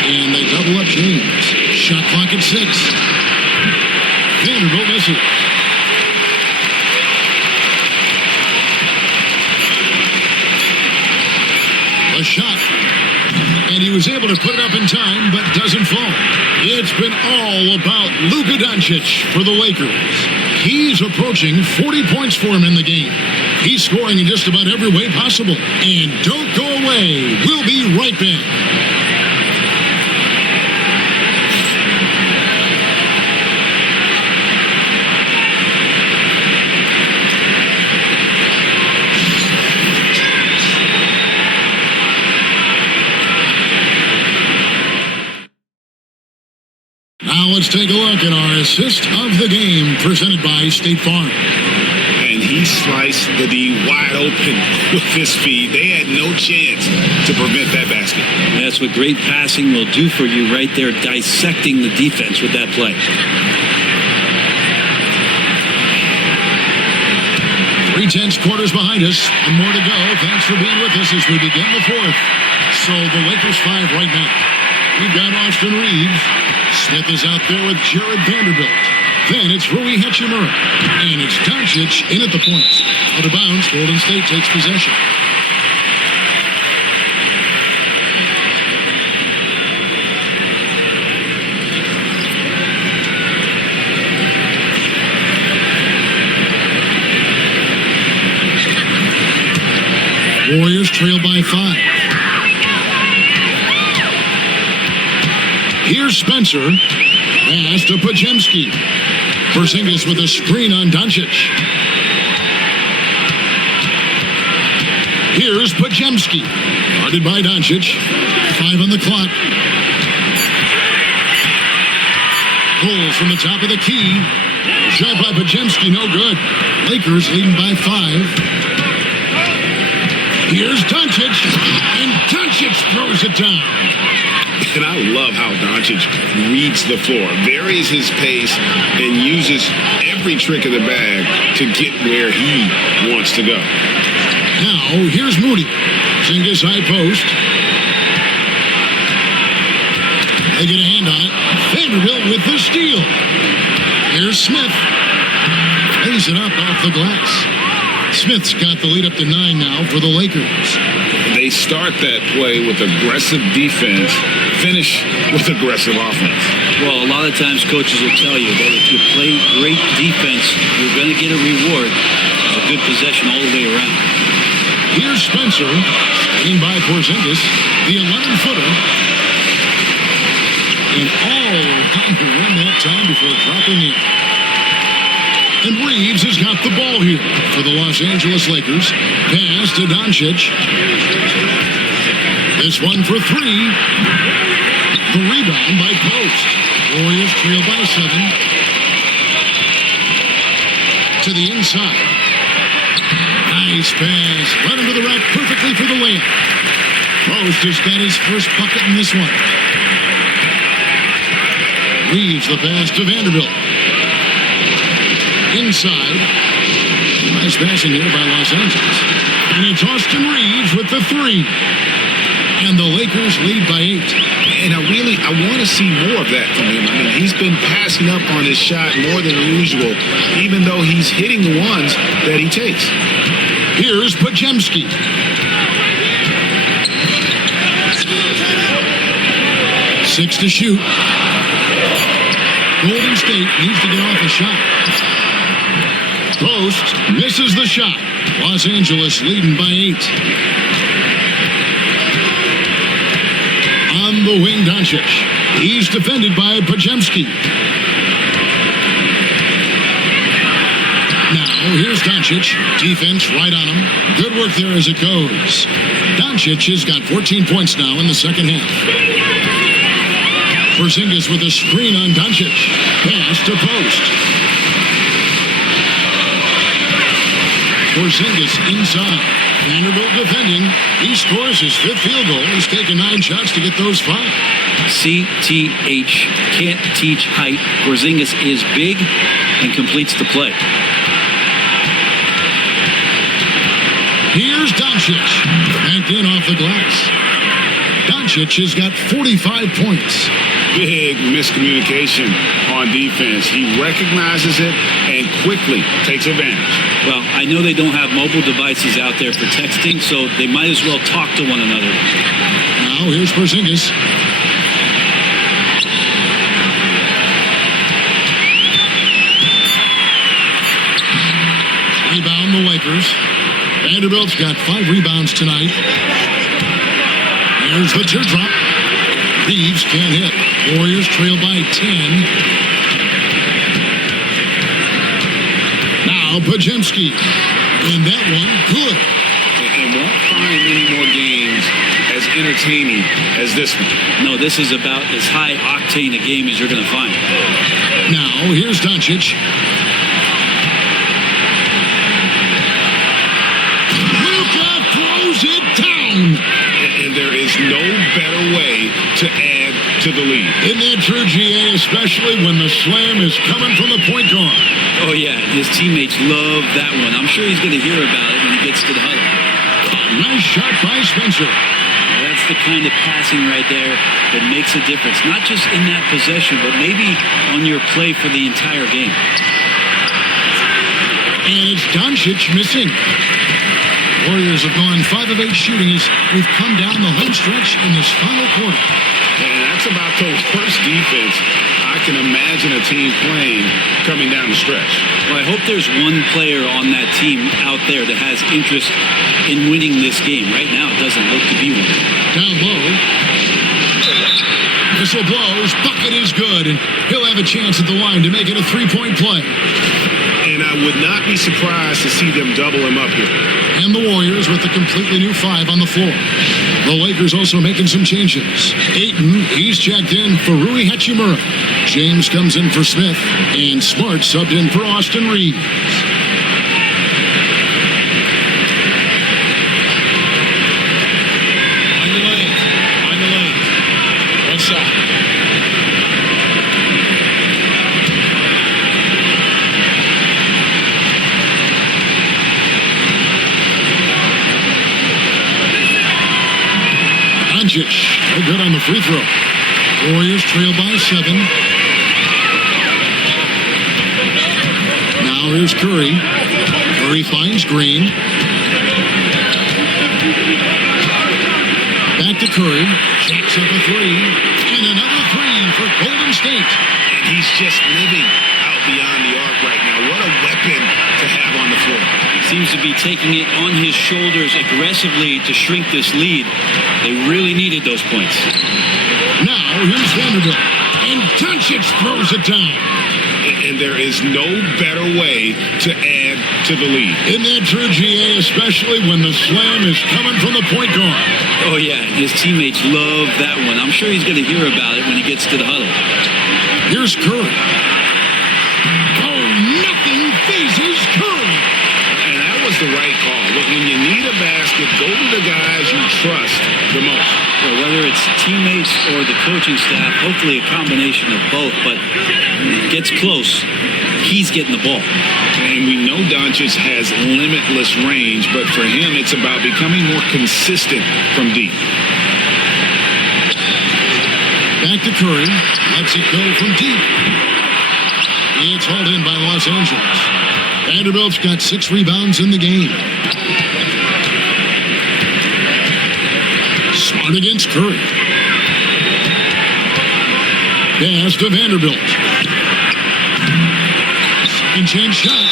And they double up James. Shot clock at 6. Vanderbilt misses. A shot. And he was able to put it up in time, but doesn't fall. It's been all about Luka Doncic for the Lakers. He's approaching 40 points for him in the game. He's scoring in just about every way possible. And don't go away. We'll be right back. Now let's take a look at our assist of the game presented by State Farm. And he sliced the D wide open with his speed. They had no chance to prevent that basket. That's what great passing will do for you right there, dissecting the defense with that play. 3 tense quarters behind us and more to go. Thanks for being with us as we begin the fourth. So the Lakers 5 right now. We've got Austin Reeves. Smith is out there with Jared Vanderbilt. Then it's Rui Hachimura. And it's Doncic in at the point. Out of bounds, Golden State takes possession. Warriors trail by 5. Here's Spencer. Pass to Podziemski. Porzingis with a screen on Doncic. Here's Podziemski. Guarded by Doncic. 5 on the clock. Pull from the top of the key. Shot by Podziemski, no good. Lakers leading by 5. Here's Doncic, and Doncic throws it down. And I love how Doncic reads the floor, varies his pace, and uses every trick of the bag to get where he wants to go. Now, here's Moody. Porzingis high post. They get a hand on it. Vanderbilt with the steal. Here's Smith. Lays it up off the glass. Smith's got the lead up to 9 now for the Lakers. They start that play with aggressive defense, finish with aggressive offense. Well, a lot of times coaches will tell you that if you play great defense, you're going to get a reward, a good possession all the way around. Here's Spencer, in by Porzingis, the 11-footer. And all around the rim that time before dropping in. And Reeves has got the ball here for the Los Angeles Lakers. Pass to Doncic. This one for 3. The rebound by Post. Warriors trail by 7. To the inside. Nice pass. Right under the rack perfectly for the layup. Post has got his first bucket in this one. Reeves the pass to Vanderbilt. Inside. Nice passing here by Los Angeles. And it's Austin Reeves with the 3. And the Lakers lead by 8. And I want to see more of that from him. I mean, he's been passing up on his shot more than usual, even though he's hitting the ones that he takes. Here's Podziemski. Six to shoot. Golden State needs to get off a shot. Post misses the shot. Los Angeles leading by 8. On the wing, Doncic. He's defended by Podziemski. Now, here's Doncic. Defense right on him. Good work there as it goes. Doncic has got 14 points now in the second half. Porzingis with a screen on Doncic. Pass to Post. Porzingis inside. Vanderbilt defending. He scores his 5th field goal. He's taken 9 shots to get those 5. CTH. Can't teach height. Porzingis is big and completes the play. Here's Doncic. Banked in off the glass. Doncic has got 45 points. Big miscommunication on defense. He recognizes it and quickly takes advantage. Well, I know they don't have mobile devices out there for texting, so they might as well talk to one another. Now here's Porzingis. Rebound the Lakers. Vanderbilt's got 5 rebounds tonight. Here's the teardrop. Reeves can't hit. Warriors trail by 10. Now Podziemski. And that one, good. And won't find many more games as entertaining as this one. No, this is about as high octane a game as you're going to find. Now, here's Doncic. Luka throws it down. And there is no better way to add to to the lead. Isn't that true, GA, especially when the slam is coming from the point guard? Oh, yeah, his teammates love that one. I'm sure he's going to hear about it when he gets to the huddle. Nice shot by Spencer. Well, that's the kind of passing right there that makes a difference, not just in that possession, but maybe on your play for the entire game. And it's Doncic missing. Warriors have gone 5 of 8 shooting as we've come down the home stretch in this final quarter. And that's about the worst defense I can imagine a team playing coming down the stretch. Well, I hope there's one player on that team out there that has interest in winning this game. Right now, it doesn't look to be one. Down low. Whistle blows. Bucket is good, and he'll have a chance at the line to make it a 3-point play. And I would not be surprised to see them double him up here. And the Warriors with a completely new 5 on the floor. The Lakers also making some changes. Ayton, he's checked in for Rui Hachimura. James comes in for Smith. And Smart subbed in for Austin Reeves. On the lane. One shot. Doncic, no good on the free throw. Warriors trail by 7. Now here's Curry. Curry finds Green. Back to Curry. Jacks up a 3. And another 3 for Golden State. And he's just living out beyond the arc right now. What a weapon to have on the floor. Seems to be taking it on his shoulders aggressively to shrink this lead. They really needed those points. Now here's Vanderbilt. And Doncic throws it down. And there is no better way to add to the lead. Isn't that true, GA, especially when the slam is coming from the point guard? Oh, yeah, his teammates love that one. I'm sure he's going to hear about it when he gets to the huddle. Here's Curry. Oh, nothing phases Curry. And that was the right call. Look, when you need a basket, go to the guys you trust the most. Well, whether it's teammates or the coaching staff, hopefully a combination of both, but when it gets close, he's getting the ball. And we know Doncic has limitless range, but for him, it's about becoming more consistent from deep. Back to Curry. Lets it go from deep. It's hauled in by Los Angeles. Vanderbilt's got 6 rebounds in the game. Smart against Curry. Pass to Vanderbilt. Second chance shot.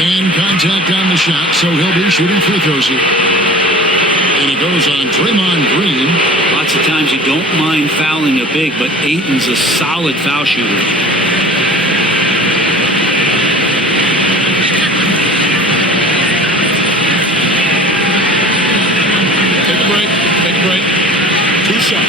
And contact on the shot, so he'll be shooting free throws here. And it goes on Draymond Green. Lots of times you don't mind fouling a big, but Ayton's a solid foul shooter. Take a break. 2 shots.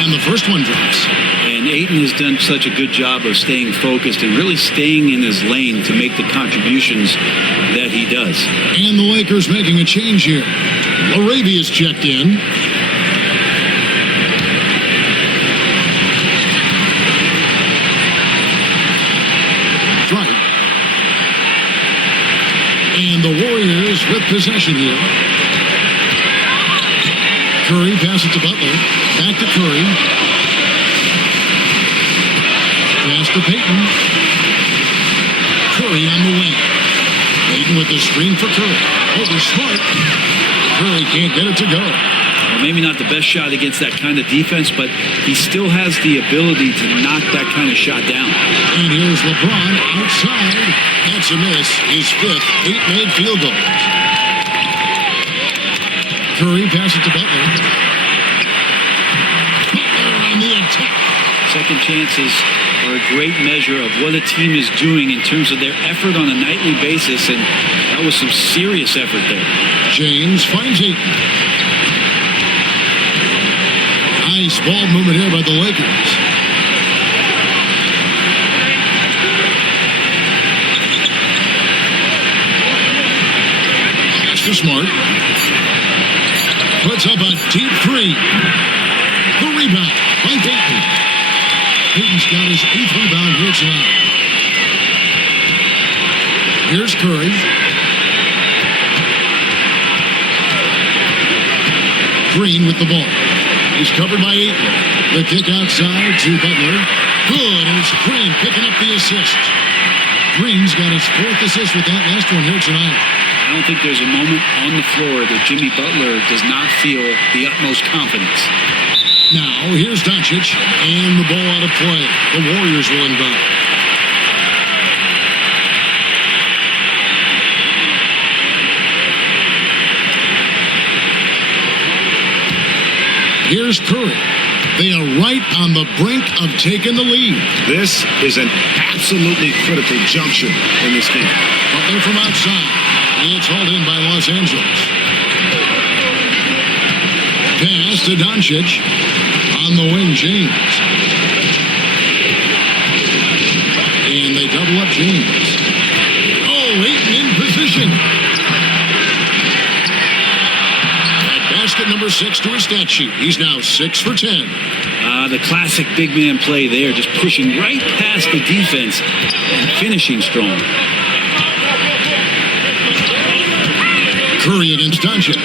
And the first one drops. And Ayton has done such a good job of staying focused and really staying in his lane to make the contributions that he does. And the Lakers making a change here. Laravia's checked in. Right. And the Warriors with possession here. Curry passes to Butler. Back to Curry. Pass to Payton. Curry on the wing. Payton with the screen for Curry. Over Smart. Curry can't get it to go. Well, maybe not the best shot against that kind of defense, but he still has the ability to knock that kind of shot down. And here's LeBron outside. That's a miss. His 5th 8-made field goal. Curry passes to Butler. Butler on the attack. Second chances are a great measure of what a team is doing in terms of their effort on a nightly basis, and that was some serious effort there. James finds Ayton. Nice ball movement here by the Lakers. to Smart. Puts up a deep three. The rebound by Payton. Payton's got his 8th rebound here tonight. Here's Curry. Green with the ball. He's covered by Ayton. The kick outside to Butler. Good, and it's Green picking up the assist. Green's got his 4th assist with that last one here tonight. I don't think there's a moment on the floor that Jimmy Butler does not feel the utmost confidence. Now, here's Doncic, and the ball out of play. The Warriors will inbound. Here's Curry. They are right on the brink of taking the lead. This is an absolutely critical juncture in this game. Butler from outside. It's hauled in by Los Angeles. Pass to Doncic. On the wing, James. And they double up James. Oh, Ayton in position. Basket number 6 to his stat sheet. He's now 6 for 10. The classic big man play there, just pushing right past the defense and finishing strong. Curry against Doncic.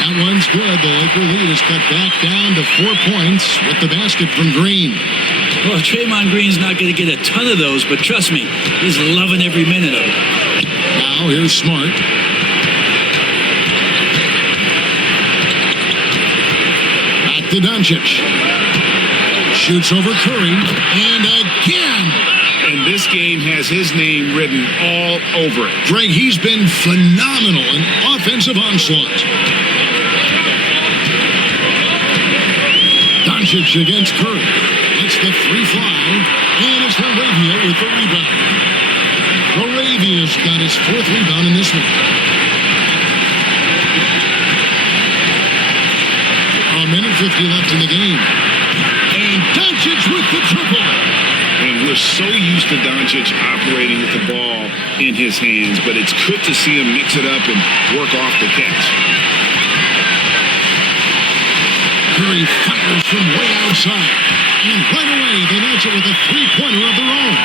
That one's good. The Laker lead is cut back down to 4 points with the basket from Green. Well, Draymond Green's not going to get a ton of those, but trust me, he's loving every minute of it. Now here's Smart. To Doncic. Shoots over Curry. And again. And this game has his name written all over it. Greg, he's been phenomenal in offensive onslaught. Doncic against Curry. It's the 3 fly. And it's Laravia with the rebound. Laravia's got his 4th rebound in this one. A minute 50 left in the game. And Doncic with the triple. And we're so used to Doncic operating with the ball in his hands, but it's good to see him mix it up and work off the catch. Curry fires from way outside. And right away, they match it with a 3-pointer of their own.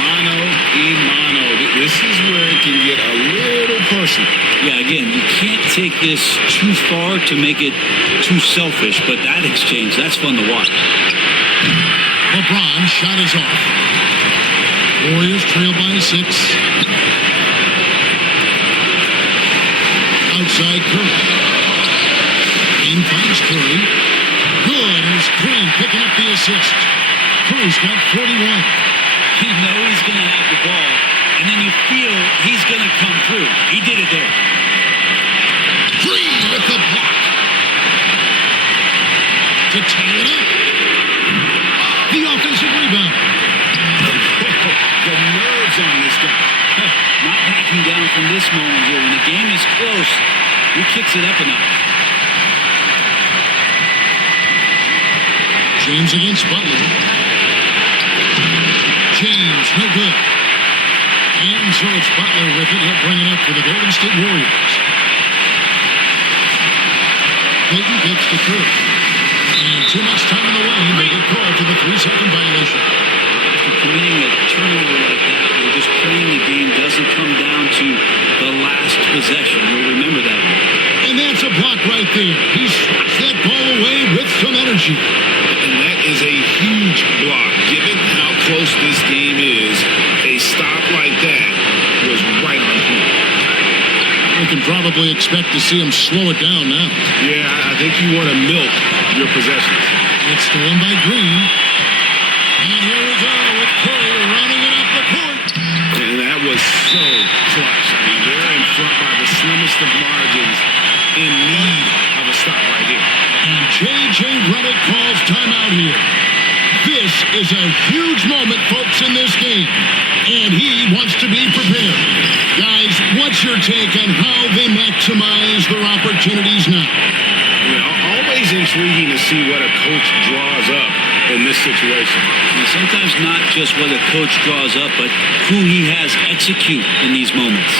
Mano y mano. This is where it can get a little personal. Yeah, again, you can't take this too far to make it too selfish, but that exchange, that's fun to watch. LeBron shot is off. Warriors trail by 6. Outside Curry. In finds Curry. Good, and it's Green picking up the assist. Curry's got 41. You know he's going to have the ball, and then you feel he's going to come through. He did it there. Green with the block. To tie it up. The offensive rebound. The nerves on this guy. Not backing down from this moment here. When the game is close, he kicks it up a notch. James against Butler. James, no good. And so it's Butler with it. He'll bring it up for the Golden State Warriors. Payton gets to Curry. And too much time in the lane. They get called for the 3-second violation. After committing a turnover like that, you're just praying the game doesn't come down to the last possession. You'll remember that one. And that's a block right there. He swats that ball away with some energy. And that is a huge block. Given how close this game is, a stop like that was right on point. We can probably expect to see him slow it down now. Yeah, I think you want to milk your possessions. It's stolen by Green. And here we go with Curry running it up the court. And that was so clutch. I mean, they're in front by the slimmest of margins, in need of a stop right here. And J.J. Redick calls timeout here. This is a huge moment, folks, in this game. And he wants to be prepared. Guys, what's your take on how they maximize their opportunities now? You know, always intriguing to see what a coach draws up in this situation. And sometimes not just what a coach draws up, but who he has execute in these moments.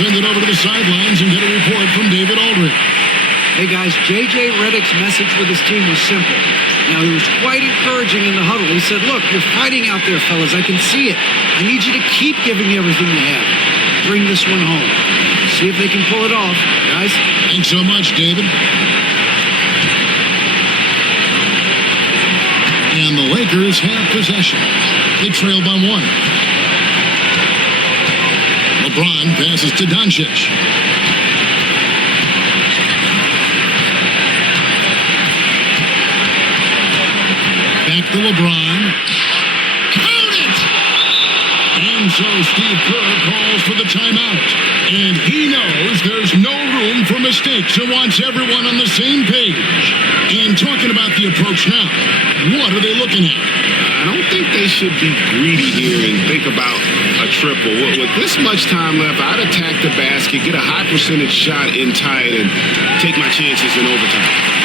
send it over to the sidelines and get a report from David Aldridge. Hey, guys, J.J. Redick's message with his team was simple. Now, he was quite encouraging in the huddle. He said, look, you're fighting out there, fellas. I can see it. I need you to keep giving me everything you have. Bring this one home. See if they can pull it off, guys. Thanks so much, David. And the Lakers have possession. They trail by 1. LeBron passes to Doncic. Back to LeBron. Count it! And so Steve Kerr calls for the timeout. And he knows there's no room for mistakes and wants everyone on the same page. And talking about the approach now, what are they looking at? I don't think they should be greedy here and think about a triple. With this much time left, I'd attack the basket, get a high percentage shot in tight, and take my chances in overtime.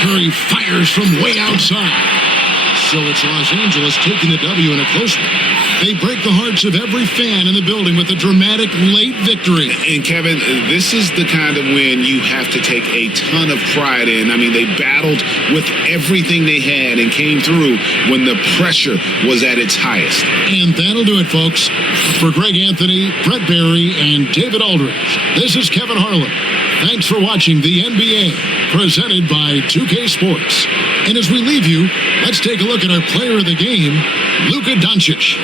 Curry fires from way outside. So it's Los Angeles taking the W in a close one. They break the hearts of every fan in the building with a dramatic late victory. And Kevin, this is the kind of win you have to take a ton of pride in. I mean, they battled with everything they had and came through when the pressure was at its highest. And that'll do it, folks. For Greg Anthony, Brett Barry, and David Aldridge, this is Kevin Harlan. Thanks for watching the NBA, presented by 2K Sports. And as we leave you, let's take a look at our player of the game, Luka Doncic.